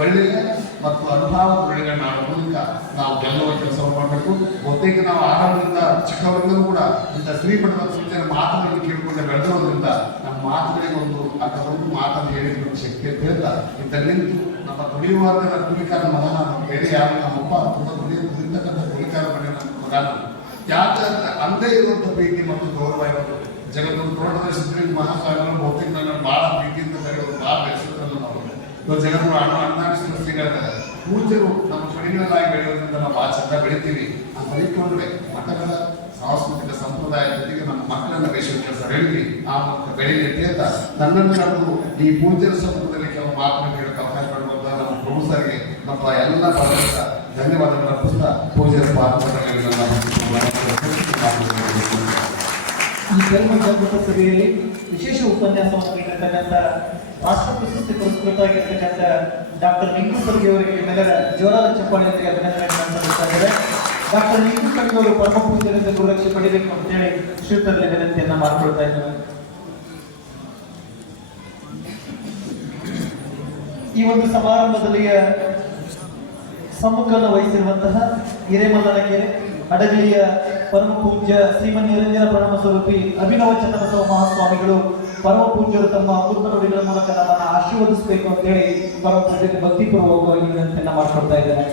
ಒಳ್ಳೆಯ ಮತ್ತು ಅನುಭವಗಳಿಗೆ ನಾವು ಮೂಲಕ ನಾವು ಗೆಲ್ಲುವ ಕೆಲಸವನ್ನು ಮಾಡಬೇಕು. ಬಹುತೇಕ ನಾವು ಆರಂಭದಿಂದ ಚಿಕ್ಕವರಿಂದಲೂ ಕೂಡ ಇಂಥ ಶ್ರೀಮಠದ ಸೂಚನೆ ಮಾತುಗಳನ್ನು ಕೇಳಿಕೊಂಡು ಬೆಳೆದಿರೋದ್ರಿಂದ ನಮ್ಮ ಮಾತುಗಳಿಗೆ ಒಂದು ಅರ್ಥದೊಂದು ಮಾತನ್ನು ಹೇಳಿದ ಶಕ್ತಿ ಅಂತ ಹೇಳ್ತಾ ಇಂಥ ನಿಂತು ನಮ್ಮ ದುಡಿಯುವಾಗ ಕೂಲಿಕಾರ ಮಗ, ನಮ್ಮ ಬೇರೆ ಯಾರು ನಮ್ಮಪ್ಪ ತುಂಬ ದುಡಿಯತಕ್ಕಂಥ ಕೂಲಿಕಾರ ಮನೆ ನಮ್ಮ ಮಗ. ಯಾಕಂದ್ರೆ ಅಂದೇ ಇರುವಂಥ ಪ್ರೀತಿ ಮತ್ತು ಗೌರವ ಇರೋದು ಜಗತ್ತೊಂದು ತೋಟದ ಮಹಾಸ್ವಾಮಿಗಳು ಬಹುತೇಕ ನನ್ನ ಬಹಳ ಪ್ರೀತಿಯಿಂದ ಕರೆಯೋದು, ಬಹಳ ಬೆಳೆಸೋದ್ರಲ್ಲ ನಾವು ಜಗತ್ತು ಅಣ್ಣಾಡಿಸಿದ ಶ್ರೀಗಳಿದ್ದಾರೆ. ಪೂಜ್ಯರು ನಮ್ಮ ಕಣಿಗಳಾಗಿ ಬೆಳೆಯೋದ್ರಿಂದ ನಾವು ಭಾಳ ಚಂದ ಬೆಳಿತೀವಿ ಅಂತ ಇಟ್ಕೊಂಡ್ರೆ ಮಠಗಳ ಸಾಂಸ್ಕೃತಿಕ ಸಂಪ್ರದಾಯ ಜೊತೆಗೆ ನಮ್ಮ ಮಕ್ಕಳನ್ನ ಬೆಳೆಸುವ ಕೆಲಸ ಬೆಳೀಲಿ, ಆ ಮೂಲಕ ಬೆಳೀಲಿ ಅಂತ ನನ್ನನ್ನು ಕರೆದು ಈ ಪೂಜ್ಯರ ಸಮ್ಮುಖದಲ್ಲಿ ಕೆಲವು ಮಾತನ್ನು ಕೇಳಕ್ಕೆ ಅವಕಾಶ ಮಾಡುವಂತ ನಮ್ಮ ಪ್ರೊಫೆಸರ್ಗೆ ನಮ್ಮ ಎಲ್ಲ ಪದಕ ಧನ್ಯವಾದಗಳನ್ನು ಅರ್ಪಿಸ್ತಾ ಪೂಜ್ಯರ ಪಾತ್ರಗಳನ್ನು ಈ ಧರ್ಮ ಜಾಗೃತ ಸಭೆಯಲ್ಲಿ ವಿಶೇಷ ಉಪನ್ಯಾಸವನ್ನು ನೀಡಿರ್ತಕ್ಕಂಥ ರಾಷ್ಟ್ರ ಪ್ರಶಸ್ತಿ ಪುರಸ್ಕೃತರಾಗಿರ್ತಕ್ಕಂಥ ಡಾಕ್ಟರ್ ನಿಂಕು ಸರ್ಗಿ ಅವರಿಗೆ ನಿಮ್ಮೆಲ್ಲರ ಜೋರಾದ ಚಪ್ಪಾಳೆಯೊಂದಿಗೆ ಅಭಿನಂದನೆಗಳನ್ನು ಸಲ್ಲಿಸಿದ್ದಾರೆ. ಡಾಕ್ಟರ್ ನಿಂಕು ಸರ್ಗಿ ಅವರು ಪರಮ ಪೂಜ್ಯರಿಂದ ಗುರುಲಕ್ಷ್ಯ ಪಡಿಬೇಕು ಅಂತೇಳಿ ಶ್ರೀಯುತರಲ್ಲಿ ವಿನಂತಿಯನ್ನ ಮಾಡಿಕೊಳ್ತಾ ಇದ್ದಾರೆ. ಈ ಒಂದು ಸಮಾರಂಭದಲ್ಲಿ ಸಮ್ಮುಖವನ್ನು ವಹಿಸಿರುವಂತಹ ಹಿರೇಮಲ್ಲನಕೆರೆ ಅಡಗಲಿಯ ಪರಮ ಪೂಜ್ಯ ಶ್ರೀಮನ್ ನಿರಂಜನ ಪ್ರಣವ ಸ್ವರೂಪಿ ಅಭಿನವ ಚನ್ನಬಸವ ಮಹಾಸ್ವಾಮಿಗಳು ಪರಮ ಪೂಜ್ಯರು ತಮ್ಮ ಅಮೃತ ನುಡಿಗಳ ಮೂಲಕ ನಮ್ಮನ್ನು ಆಶೀರ್ವದಿಸಬೇಕು ಅಂತೇಳಿ ಪರಮ ಪೂಜ್ಯರಿಗೆ ಭಕ್ತಿಪೂರ್ವಕವಾಗಿ ವಿನಂತಿಯನ್ನ ಮಾಡಿಕೊಡ್ತಾ ಇದ್ದಾರೆ.